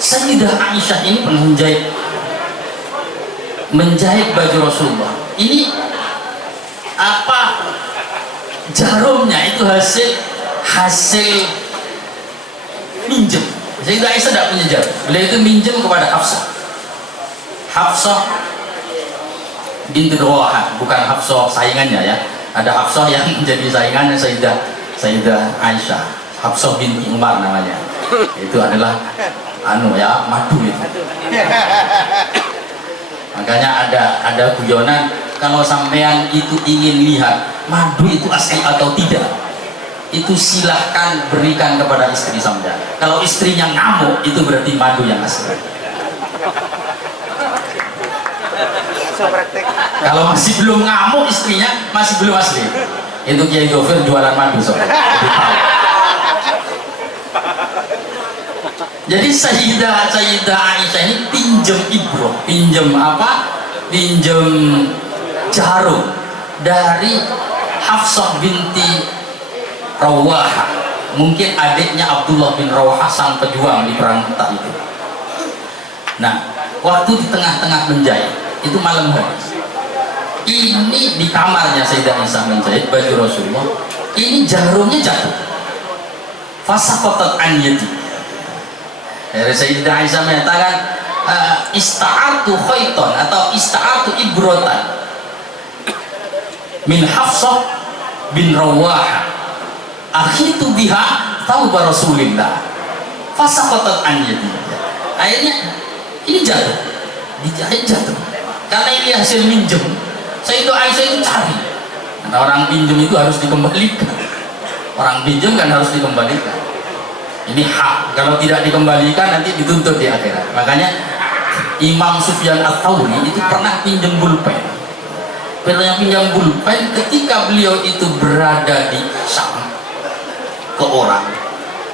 Sayyidah Aisyah ini pernah menjahit baju Rasulullah. Ini jarumnya itu hasil minjem. Sayyidah Aisyah tidak punya jarum, beliau itu minjem kepada Hafsah binti Rawaha, bukan Hafsah saingannya ya. Ada Hafsah yang menjadi saingannya Sayyidah Aisyah, Hafsah binti Umar namanya. Itu adalah madu itu. Makanya ada guyonan, kalau sampean itu ingin lihat madu itu asli atau tidak, itu silahkan berikan kepada istri sampean. Kalau istrinya ngamuk, itu berarti madu yang asli. Kalau masih belum ngamuk istrinya, masih belum asli, itu Kiai Gofir jualan madu sobat. Jadi Sayyidah Aisyah ini pinjem jarum dari Hafsah binti Rawaha, mungkin adiknya Abdullah bin Rawaha, sang pejuang di perang Mu'tah itu. Nah, waktu di tengah-tengah menjahit itu malam hari, ini di kamarnya Sayyidah Aisyah menjahit baju Rasulullah, ini jarumnya jatuh, fasaqatat an yadi. Sayyidah Aisyah menyatakan, ista'artu khaiton atau ista'artu ibrotan min Hafsah bin Rawaha akhitu biha tauba Rasulillah fasaqatat an yadi. Akhirnya ini jatuh, dijahit jatuh, karena ini hasil minjem. Sayyidah Aisyah itu cari, karena orang pinjam itu harus dikembalikan, orang pinjam kan harus dikembalikan. Ini hak, kalau tidak dikembalikan nanti dituntut di akhirat. Makanya Imam Sufyan Ats-Tsauri itu pernah pinjam pulpen. Pernah pinjam pulpen ketika beliau itu berada di Syam ke orang.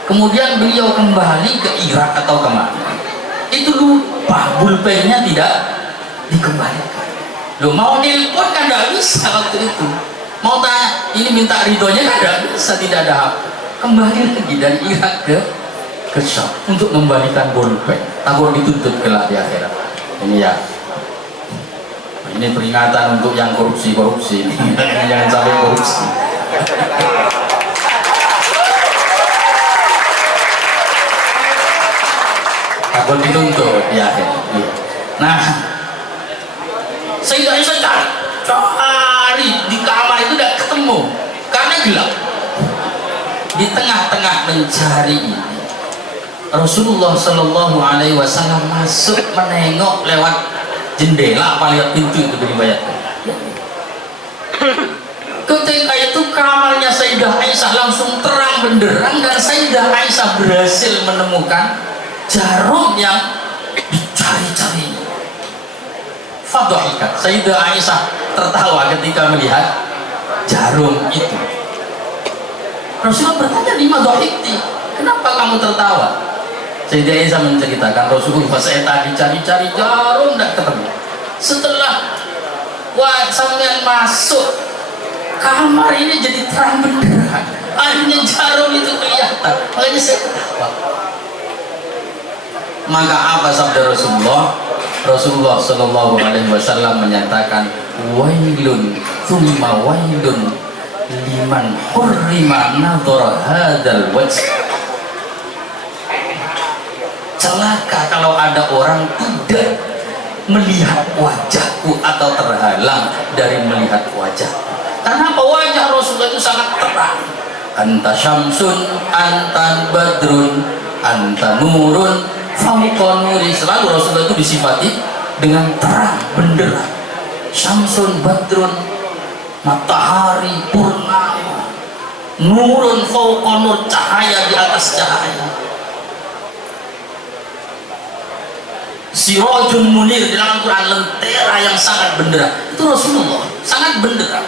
Kemudian beliau kembali ke Irak atau kemana. Itu lupa pulpennya tidak dikembalikan. Lo mau nelpon kan tidak bisa waktu itu. Mau tanya, ini minta ridhonya kan tidak bisa, tidak ada hak. Kembali lagi dari Irak ke Syam untuk membalikan pulpen, takut dituntut kelak di akhirat. Ini ya, ini peringatan untuk yang korupsi jangan sampai korupsi. Takut dituntut di akhirat. Nah, Sayyidah Aisyah cari di kamar itu tidak ketemu karena gelap. Di tengah-tengah mencari ini, Rasulullah Shallallahu Alaihi Wasallam masuk menengok lewat jendela apa lewat pintu itu diriwayatkan. Ketika itu kamarnya Sayyidah Aisyah langsung terang benderang, dan Sayyidah Aisyah berhasil menemukan jarum yang dicari-cari. Fadhahikat, Sayyidah Aisyah tertawa ketika melihat jarum itu. Rasulullah bertanya, lima dhahikti, kenapa kamu tertawa? Sayyidah Aisyah menceritakan, Rasulullah, saya tadi cari-cari jarum tidak ketemu. Setelah sampean masuk kamar ini jadi terang benderang, akhirnya jarum itu kelihatan, makanya saya ketawa. Maka apa sabda Rasulullah? Rasulullah Shallallahu Alaihi Wasallam menyatakan, wailun thumma wailun liman hurrima nadhara hadzal wajh. Celaka kalau ada orang tidak melihat wajahku atau terhalang dari melihat wajahku. Karena apa? Wajah Rasulullah itu sangat terang. Anta syamsun, anta badrun, anta nurun, fauqa nuri. Selalu Rasulullah itu disifati dengan terang benderang. Syamsun, badrun, matahari, purnama, nurun, fauqa nur, cahaya di atas cahaya. Sirajun munir, di dalam Al-Quran, lentera yang sangat benderang. Itu Rasulullah, sangat benderang.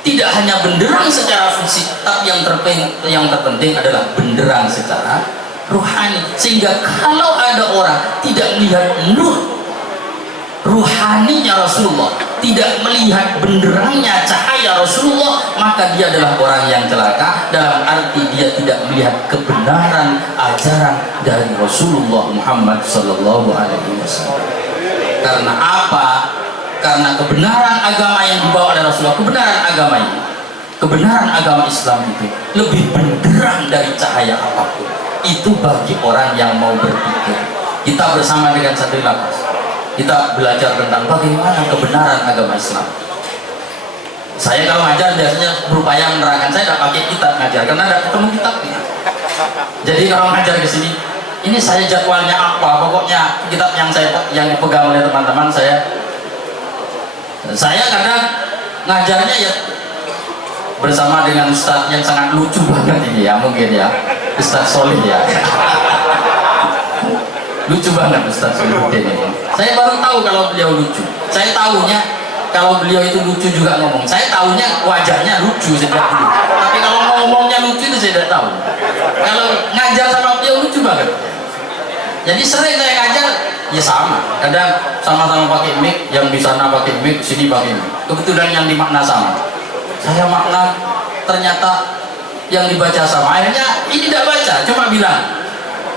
Tidak hanya benderang secara fisik, tapi yang terpenting adalah benderang secara ruhani. Sehingga kalau ada orang tidak melihat nur ruhaninya Rasulullah, tidak melihat benderangnya cahaya Rasulullah, maka dia adalah orang yang celaka, dalam arti dia tidak melihat kebenaran ajaran dari Rasulullah Muhammad Sallallahu Alaihi Wasallam. Karena apa? Karena kebenaran agama yang dibawa oleh Rasulullah, kebenaran agama ini, kebenaran agama Islam itu lebih benderang dari cahaya apapun. Itu bagi orang yang mau berpikir. Kita bersama dengan Santri Lapas, kita belajar tentang bagaimana kebenaran agama Islam. Saya kalau ngajar biasanya berupaya menerangkan, saya tidak pakai kitab ngajar karena tidak ketemu kitabnya. Jadi kalau ngajar ke sini, ini saya jadwalnya apa, pokoknya kitab yang dipegang oleh teman-teman saya kadang ngajarnya ya bersama dengan Ustadz yang sangat lucu banget ini ya, mungkin ya, Ustadz Solih ya. Lucu banget Ustadz Solihuddin ini. Saya baru tahu kalau beliau lucu. Saya tahunya kalau beliau itu lucu juga ngomong. Saya tahunya wajahnya lucu sejak dulu. Tapi kalau ngomongnya lucu itu saya tidak tahu. Kalau ngajar sama beliau lucu banget. Jadi sering saya ngajar ya sama. Kadang sama-sama pakai mic, yang di sana pakai mic, sini pakai mic. Kebetulan yang dimakna sama. Saya makna ternyata yang dibaca sama. Akhirnya ini tidak baca, cuma bilang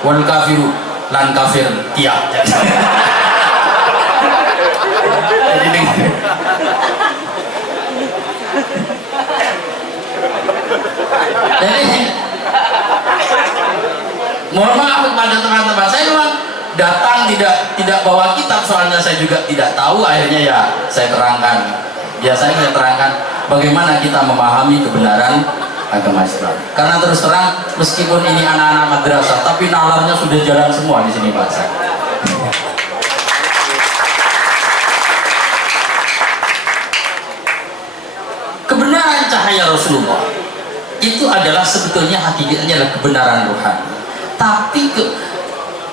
wal kafiru lan kafir tiap. Jadi mohon maaf kepada teman-teman, saya memang datang tidak bawa kitab, soalnya saya juga tidak tahu. Akhirnya ya saya terangkan. Biasanya saya terangkan bagaimana kita memahami kebenaran agama Islam. Karena terus terang, meskipun ini anak-anak madrasah, tapi nalarnya sudah jalan semua di sini Pak. Kebenaran cahaya Rasulullah itu adalah sebetulnya hakikatnya adalah kebenaran rohani. Tapi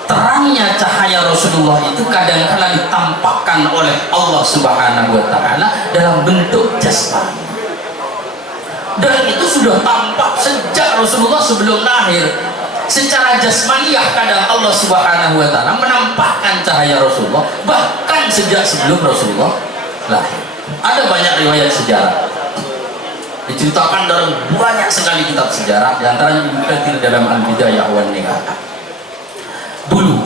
terangnya cahaya Rasulullah itu kadang-kala ditampakkan oleh Allah Subhanahu wa Ta'ala dalam bentuk jasmani. Dan itu sudah tampak sejak Rasulullah sebelum lahir. Secara jasmaniyah kadang Allah Subhanahu wa Ta'ala menampakkan cahaya Rasulullah bahkan sejak sebelum Rasulullah lahir. Ada banyak riwayat sejarah diceritakan dalam banyak sekali kitab sejarah, di antaranya Ibnu Katsir dalam Al-Bidayah wan Nihayah. Dulu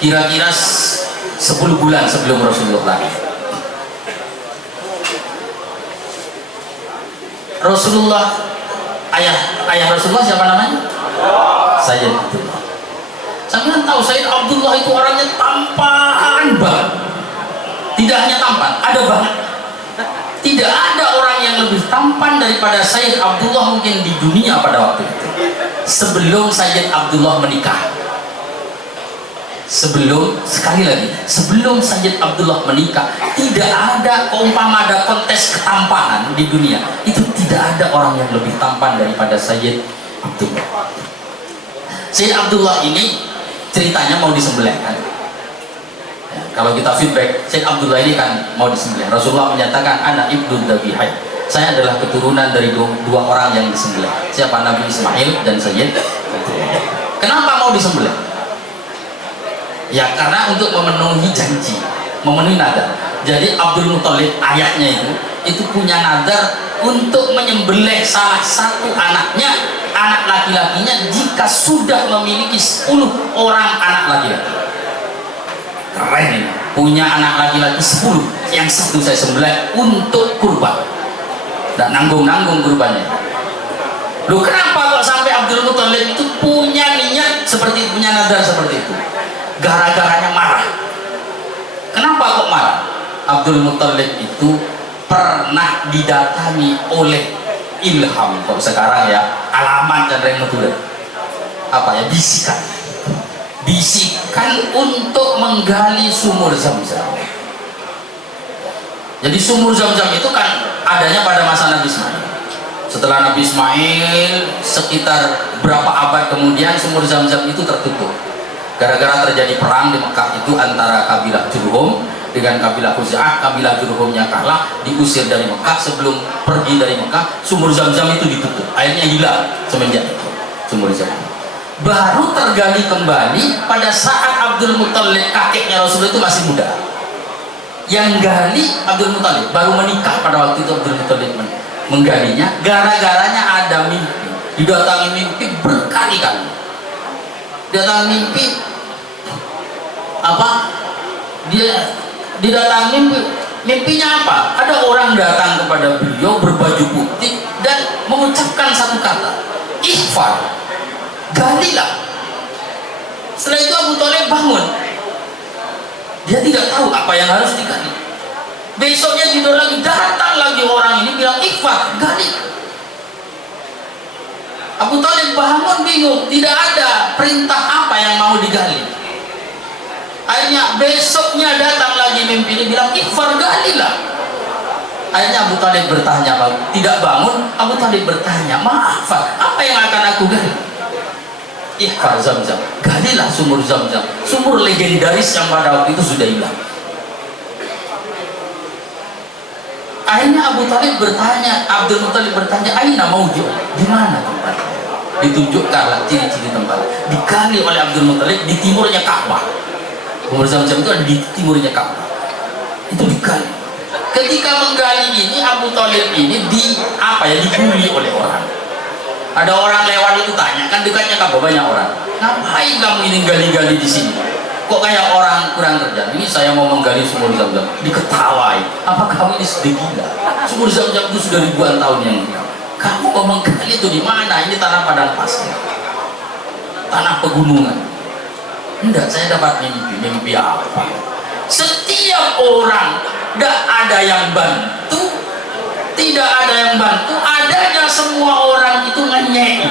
kira-kira 10 bulan sebelum Rasulullah lahir, Rasulullah, ayah Rasulullah siapa namanya? Sayyid Abdullah. Sampeyan tahu Sayyid Abdullah itu orangnya tampan banget. Tidak hanya tampan, ada banget. Tidak ada orang yang lebih tampan daripada Sayyid Abdullah mungkin di dunia pada waktu itu, sebelum Sayyid Abdullah menikah. sekali lagi, sebelum Sayyid Abdullah menikah, tidak ada, umpama ada kontes ketampanan di dunia, itu tidak ada orang yang lebih tampan daripada Sayyid Abdullah. Sayyid Abdullah ini ceritanya mau disembelih kan. Ya, kalau kita feedback, Sayyid Abdullah ini kan mau disembelih. Rasulullah menyatakan, anak ibnu dzabihai, saya adalah keturunan dari dua orang yang disembelih. Siapa? Nabi Ismail dan Sayyid Abdullah. Kenapa mau disembelih? Ya karena untuk memenuhi janji, memenuhi nadar. Jadi Abdul Muthalib ayahnya itu punya nadar untuk menyembelih salah satu anaknya, anak laki-lakinya, jika sudah memiliki 10 orang anak laki-laki. Keren ini, punya anak laki-laki 10, yang satu saya sembelih untuk kurban, dan nanggung-nanggung kurbannya. Loh, kenapa kok sampai Abdul Muthalib itu punya niat seperti, punya nadar seperti itu? Gara-garanya marah. Kenapa kok marah? Abdul Muthalib itu pernah didatangi oleh ilham, kok sekarang ya alamat dan remedul, apa ya, bisikan untuk menggali sumur Zam-Zam. Jadi sumur Zam-Zam itu kan adanya pada masa Nabi Ismail. Setelah Nabi Ismail sekitar berapa abad kemudian sumur Zam-Zam itu tertutup gara-gara terjadi perang di Mekah itu antara kabilah Jurhum dengan kabilah Khuza'ah. Kabilah Jurhumnya kalah, diusir dari Mekah. Sebelum pergi dari Mekah, sumur Zam-Zam itu ditutup, airnya hilang semenjak itu sumur Zam-Zam. Baru tergali kembali pada saat Abdul Muthalib, kakeknya Rasulullah itu masih muda. Yang gali Abdul Muthalib, baru menikah pada waktu itu. Abdul Muthalib menggalinya gara-garanya ada mimpi, didatangi mimpi berkali-kali. Datang mimpi apa? Dia didatangi mimpi, mimpinya apa? Ada orang datang kepada beliau berbaju putih dan mengucapkan satu kata, ikhfar, galilah. Setelah itu Abu Thalib bangun, dia tidak tahu apa yang harus digali. Besoknya tidur lagi, datang lagi orang ini bilang ikhfar, gali. Abu Thalib bangun bingung, tidak ada perintah apa yang mau digali. Akhirnya besoknya datang lagi mimpi ini bilang ikhfar, galilah. Akhirnya Abu Thalib bertanya, tidak bangun. Abu Thalib bertanya, maaf, apa yang akan aku gali? Ikhfar Zam-Zam, galilah sumur Zam-Zam, sumur legendaris yang pada waktu itu sudah hilang. Akhirnya Abu Thalib bertanya, Abdul Muthalib bertanya, aina mau di mana tempatnya? Ditunjukkanlah ciri-ciri tempat. Digali oleh Abdul Muthalib di timurnya Ka'bah. Sumur Zam-Zam itu ada di timurnya Ka'bah. Itu digali. Ketika menggali ini, Abu Thalib ini dibully oleh orang. Ada orang lewat itu tanya, kan dekatnya Ka'bah banyak orang. Ngapain kamu ini gali-gali di sini? Kok kayak orang kurang kerjaan? Ini saya mau menggali sumur Zam-Zam. Diketawai. Apa kamu ini sudah gila? Sumur Zam-Zam itu sudah ribuan tahun yang lalu. Kamu mau menggali itu di mana? Ini tanah padang pasir, tanah pegunungan. Enggak, saya dapat mimpi apa? Setiap orang, tidak ada yang bantu, tidak ada yang bantu. Adanya semua orang itu ngenyek.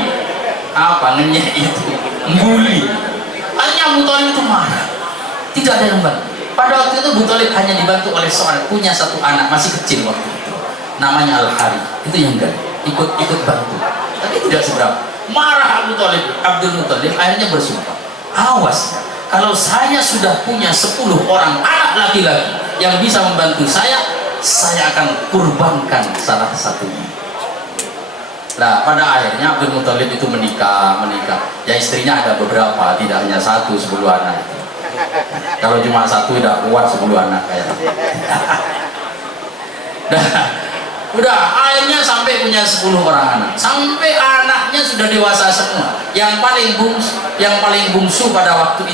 Apa ngenyek itu? Nguli. Hanya Abu Thalib itu marah. Tidak ada yang bantu. Pada waktu itu Abu Thalib hanya dibantu oleh seorang, punya satu anak masih kecil waktu itu, namanya Al-Hari. Itu yang gali, ikut bantu, tapi tidak seberapa. Marah Abdul Muthalib akhirnya bersumpah, awas, kalau saya sudah punya 10 orang anak laki-laki yang bisa membantu saya akan kurbankan salah satunya. Nah, pada akhirnya Abdul Muthalib itu menikah. Ya istrinya ada beberapa, tidak hanya 1, 10 anak. Kalau cuma 1 tidak kuat 10 anak kayak. Nah, udah akhirnya sampai punya 10 orang anak. Sampai anaknya sudah dewasa semua. Yang paling bungsu pada waktu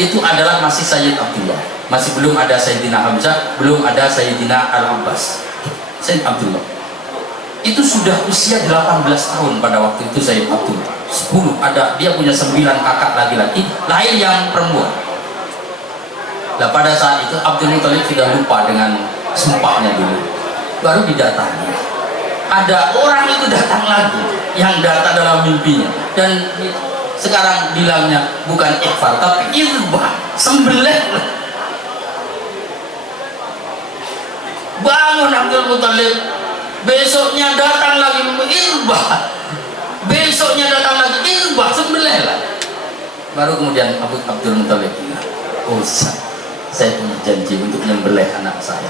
itu adalah masih Sayyid Abdullah. Masih belum ada Sayyidina Hamzah, belum ada Sayyidina Al-Abbas. Sayyid Abdullah itu sudah usia 18 tahun pada waktu itu. Sayyid Abdullah 10, dia punya 9 kakak laki-laki, lain yang perempuan. Nah, pada saat itu Abdul Muthalib sudah lupa dengan sumpahnya dulu. Baru didatangi, ada orang itu datang lagi, yang datang dalam mimpinya, dan Sekarang bilangnya bukan ikhfar tapi irbah, sembelih. Bangun Abdul Muthalib, besoknya datang lagi irbah, besoknya datang lagi irbah, sembelih lah. Baru kemudian Abdul Muthalib bilang, oh saya punya janji untuk menyembelih anak saya.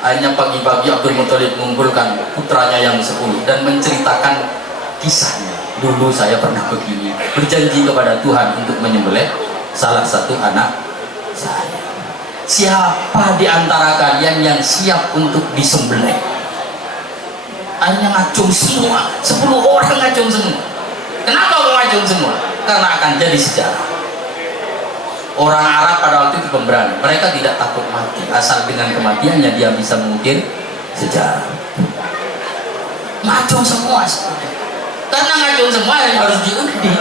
Akhirnya pagi-pagi Abdul Muthalib mengumpulkan putranya yang 10 dan menceritakan kisahnya. Dulu saya pernah begini, berjanji kepada Tuhan untuk menyembelih salah satu anak saya. Siapa di antara kalian yang siap untuk disembelih? Akhirnya ngacung semua, 10 orang ngacung semua. Kenapa kok ngacung semua? Karena akan jadi sejarah. Orang Arab pada waktu itu pemberani, mereka tidak takut mati, asal dengan kematiannya dia bisa mengukir sejarah. Ngacung semua. Karena ngacung semua yang harus diundi.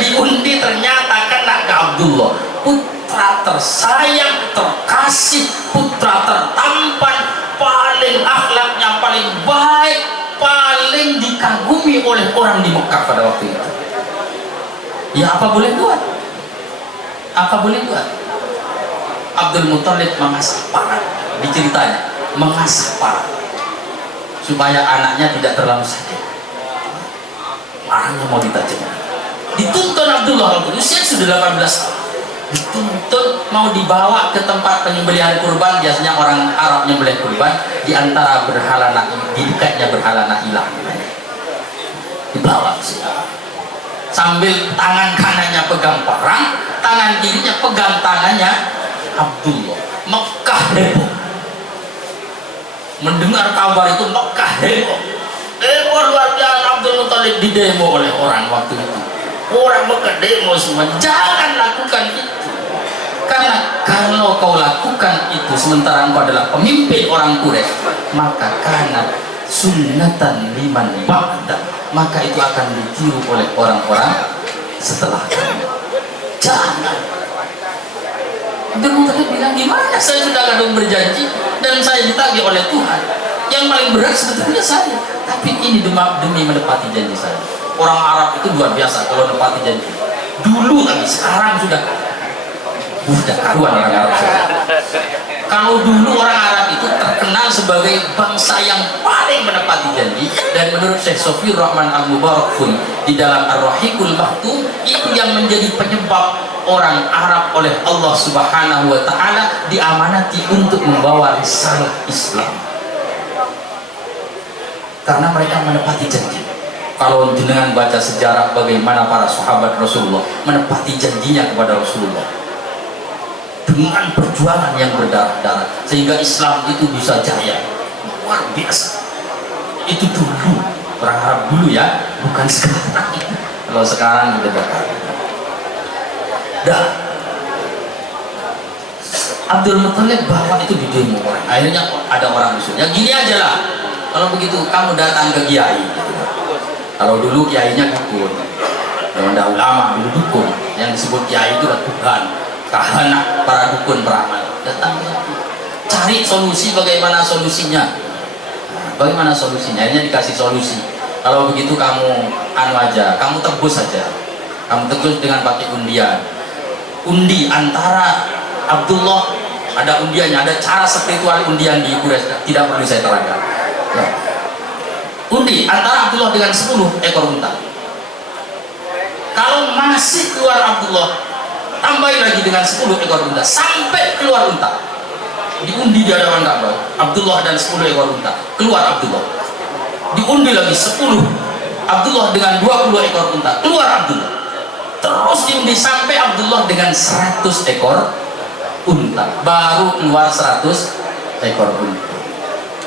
Diundi ternyata kena ke Abdullah, putra tersayang, terkasih, putra tertampan, paling akhlaknya paling baik, paling dikagumi oleh orang di Mekah pada waktu itu. Ya apa boleh buat? Apa boleh buat? Abdul Muthalib mengasah parah, diceritanya mengasah parah supaya anaknya tidak terlalu sakit. Parahnya mau ditajam, dituntun Abdullah waktu usia sudah 18 tahun, dituntun mau dibawa ke tempat penyembelihan kurban. Biasanya orang Arab menyembelih kurban di antara berhala di dekatnya berhala Na'ilah, dibawa sambil tangan kanannya pegang parang, tangan kirinya pegang tangannya Abdullah. Mekah heboh mendengar kabar itu, Mekah heboh luar biasa. Abdul Muthalib didemo oleh orang waktu itu. Orang Mekah demo semua, jangan lakukan itu, karena kalau kau lakukan itu sementara engkau adalah pemimpin orang Quraisy, maka karena sunnatan liman ba'da, maka itu akan ditiru oleh orang-orang setelah kamu. Jangan. Abdul Muthalib bilang, gimana saya sudah kadung berjanji dan saya ditagih oleh Tuhan. Yang paling berat sebetulnya saya, tapi ini demi menepati janji saya. Orang Arab itu luar biasa kalau menepati janji. Dulu tapi sekarang sudah karuan orang Arab sekarang. Kalau dulu orang Arab itu terkenal sebagai bangsa yang paling menepati janji, dan menurut Syekh Sofir Rahman Al-Mubarak pun di dalam Ar-Rahiqul Maktum, itu yang menjadi penyebab orang Arab oleh Allah Subhanahu wa Ta'ala diamanati untuk membawa risalah Islam, karena mereka menepati janji. Kalau jenengan baca sejarah bagaimana para sahabat Rasulullah menepati janjinya kepada Rasulullah dengan perjuangan yang berdarah-darah, sehingga Islam itu bisa jaya luar biasa. Itu dulu orang Arab dulu ya, bukan sekarang. Kalau sekarang udah dapat. Dan Abdul Muthalib bawa itu di demo orang. Akhirnya ada orang usulnya, gini aja lah, kalau begitu kamu datang ke kiai. Kalau dulu kiainya dukun, kalau ada ulama dulu dukun, yang disebut kiai itu adalah Tuhan, kahana, para dukun beramal. Datang cari solusi, bagaimana solusinya, bagaimana solusinya. Akhirnya dikasih solusi, kalau begitu kamu anu aja, kamu tebus saja, kamu tebus dengan pakai undian. Undi antara Abdullah, ada undiannya, ada cara spiritual undian di Quraisy, tidak perlu saya terangkan. Nah, undi antara Abdullah dengan 10 ekor unta. Kalau masih keluar Abdullah, tambahin lagi dengan 10 ekor unta sampai keluar unta. Diundi di hadapan Ka'bah, Abdullah dan 10 ekor unta, keluar Abdullah. Diundi lagi 10 Abdullah dengan 20 ekor unta, keluar Abdullah. Terus diundi sampai Abdullah dengan 100 ekor unta, baru keluar 100 ekor unta.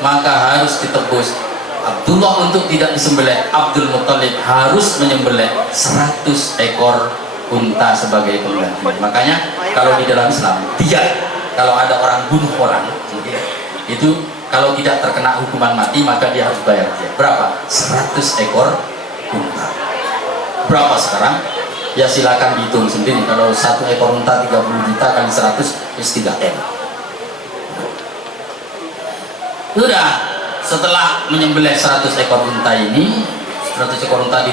Maka harus ditebus. Abdullah untuk tidak disembelih, Abdul Muthalib harus menyembelih 100 ekor unta sebagai pengganti. Makanya kalau di dalam Islam, dia kalau ada orang bunuh orang, itu kalau tidak terkena hukuman mati, maka dia harus bayar dia. Berapa? 100 ekor unta. Berapa sekarang? Ya silakan dihitung sendiri. Kalau 1 ekor unta 30 juta kali 100 is 3M. Sudah, setelah menyembelih 100 ekor unta ini, strategi korunta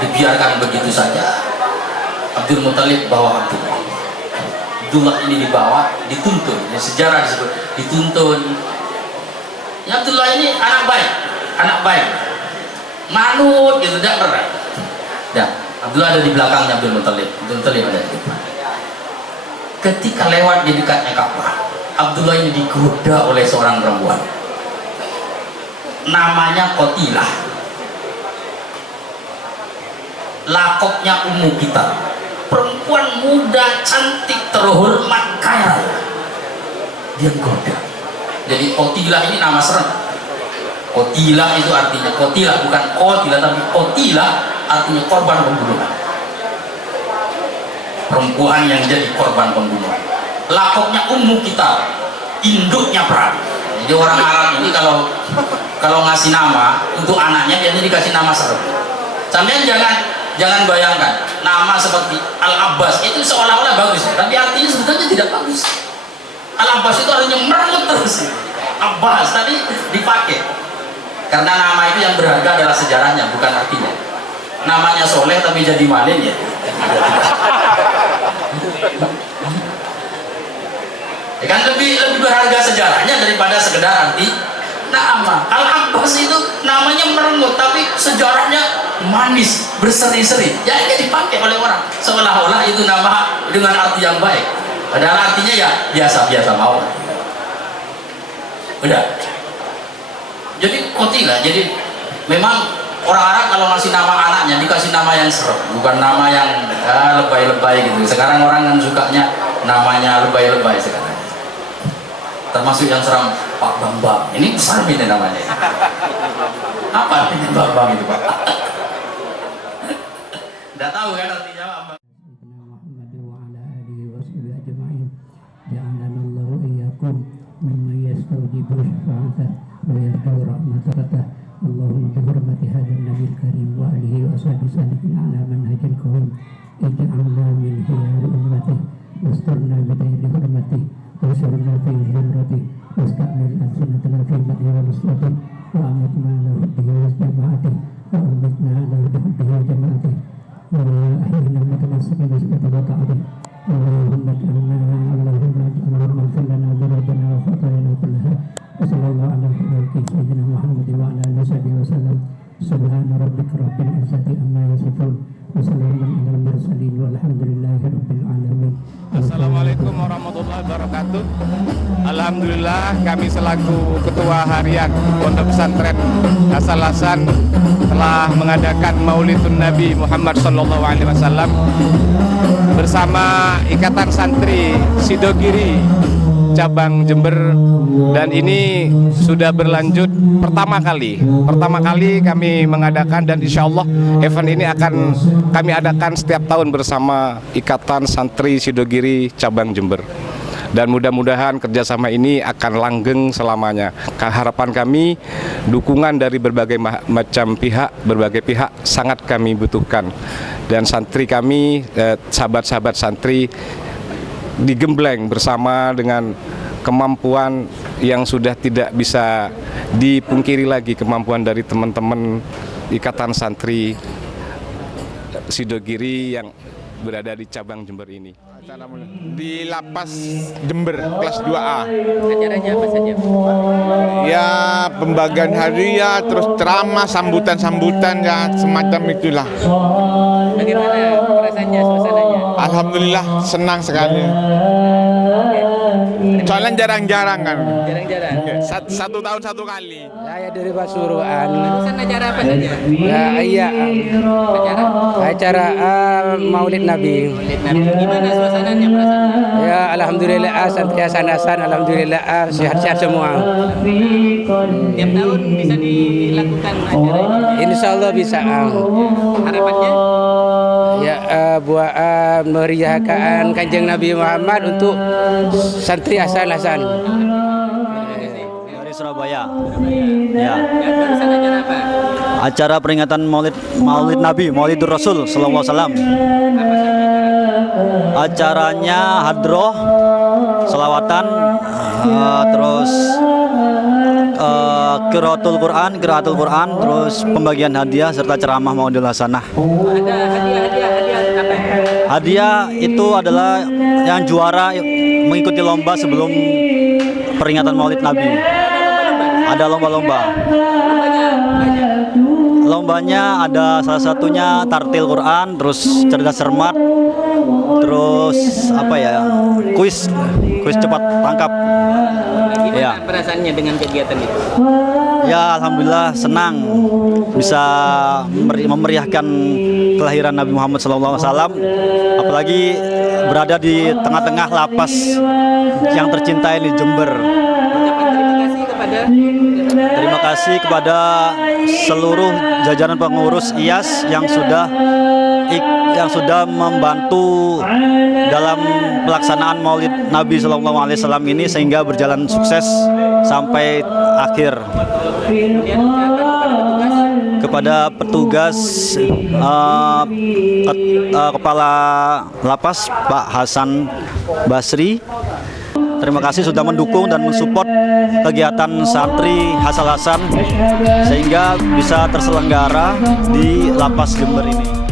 dibiarkan begitu saja. Abdul Muthalib bawa Abdullah ini dibawa, dituntun. Ya, sejarah disebut dituntun. Ya, Abdullah ini anak baik, manut gitu, tidak pernah. Ya, Abdullah ada di belakangnya Abdul Muthalib ada di depan. Ketika lewat di dekatnya Ka'bah, Abdullah ini digoda oleh seorang perempuan. Namanya Qatilah. Lakopnya Ummu Kitab. Perempuan muda, cantik, terhormat, kaya. Dia goda. Jadi Qatilah ini nama serem. Qatilah itu artinya Qatilah, bukan Qatilah, tapi Qatilah artinya korban pembunuhan. Perempuan yang jadi korban pembunuhan. Lakopnya Ummu Kitab, induknya perang. Jadi orang Arab ini kalau ngasih nama untuk anaknya biasanya dikasih nama serem. Sampai jangan bayangkan nama seperti Al-Abbas itu seolah-olah bagus, tapi artinya sebetulnya tidak bagus. Al-Abbas itu artinya merengut terus. Abbas tadi dipakai karena nama itu yang berharga adalah sejarahnya, bukan artinya. Namanya soleh tapi jadi malin ya. Ya kan lebih berharga sejarahnya daripada sekedar arti nama. Al-Abbas itu namanya merengut tapi sejarahnya manis, berseri-seri. Ya ini dipakai oleh orang seolah-olah itu nama dengan arti yang baik. Padahal artinya ya biasa-biasa mau. Udah. Jadi Qatilah. Jadi memang orang Arab kalau ngasih nama anaknya dikasih nama yang serem, bukan nama yang lebay-lebay gitu. Sekarang orang kan sukanya namanya lebay-lebay sekarang. Termasuk yang serem Pak Bambang. Ini besar ini namanya. Apa artinya Bambang itu Pak? Tidak tahu kan artinya apa. Allahumma bihurmati hadzal nabiyil karim wa alihi wa sahbihi salihin ala manhajil qawim ij'alna min khiyari ummati wasturna bidayli hurmati wasturna fi zumrati wastamil alsinatana fi madhi wa nusrati wa amitna lahu bihi jama'ati wa amitna lahu bihi jama'ati wa ahyina mutamassikin bismati wa ta'ati Allahumma ij'alna Allahumma ighfir lana dhunubana wa khatayana kullaha wa sallallahu ala sayyidina Muhammad wa ala alihi wa sallam. Subhana rabbika rabbil izzati amma yasifun wa salamun alal mursalin walhamdulillahi rabbil alamin. Assalamualaikum warahmatullahi wabarakatuh. Alhamdulillah kami selaku Ketua Harian Pondok Pesantren Hasan Hasan telah mengadakan Maulidun Nabi Muhammad SAW bersama Ikatan Santri Sidogiri cabang Jember, dan ini sudah berlanjut pertama kali kami mengadakan, dan insya Allah event ini akan kami adakan setiap tahun bersama Ikatan Santri Sidogiri cabang Jember, dan mudah-mudahan kerjasama ini akan langgeng selamanya. Harapan kami dukungan dari berbagai macam berbagai pihak sangat kami butuhkan, dan santri kami sahabat-sahabat santri digembleng bersama dengan kemampuan yang sudah tidak bisa dipungkiri lagi, kemampuan dari teman-teman Ikatan Santri Sidogiri yang berada di cabang Jember ini. Di Lapas Jember kelas 2A. Acaranya apa saja? Ya, pembagian hadiah, terus ceramah, sambutan-sambutan, ya semacam itulah. Bagaimana perasaannya, suasananya? Alhamdulillah senang sekali. Soalnya jarang-jarang kan. Jarang-jarang. Satu tahun satu kali. Saya dari Pasuruan. Barusan acara apa saja? Ya, iya. Acara Maulid Nabi. Maulid Nabi. Gimana suasananya, perasaannya? Ya, alhamdulillah santri Hasan Hasan, alhamdulillah sehat-sehat semua. Tiap tahun bisa dilakukan acara ini? Insya Allah bisa. Harapannya? Ya, buat meriahkan Kanjeng Nabi Muhammad untuk santri Hasan Hasan. Dari Surabaya. Ya. Dan barusan acara apa? Acara peringatan Maulid Nabi, Maulidur Rasul sallallahu alaihi wasallam. Acaranya hadroh, selawatan, terus Qiraatul Quran, terus pembagian hadiah serta ceramah Maulidul Hasanah. Ada hadiah apa? Hadiah itu adalah yang juara mengikuti lomba sebelum peringatan Maulid Nabi. Ada lomba-lomba. Lombanya ada salah satunya tartil Quran, terus cerdas cermat, terus apa ya, kuis cepat tangkap. Gimana Ya. perasaannya dengan kegiatan itu? Ya, alhamdulillah senang bisa memeriahkan kelahiran Nabi Muhammad SAW, apalagi berada di tengah-tengah lapas yang tercintai di Jember. Terima kasih kepada seluruh jajaran pengurus IAS yang sudah membantu dalam pelaksanaan Maulid Nabi SAW ini sehingga berjalan sukses sampai akhir. Kepada petugas Kepala Lapas Pak Hasan Basri, terima kasih sudah mendukung dan mensupport kegiatan santri Hasal Hasan sehingga bisa terselenggara di Lapas Jember ini.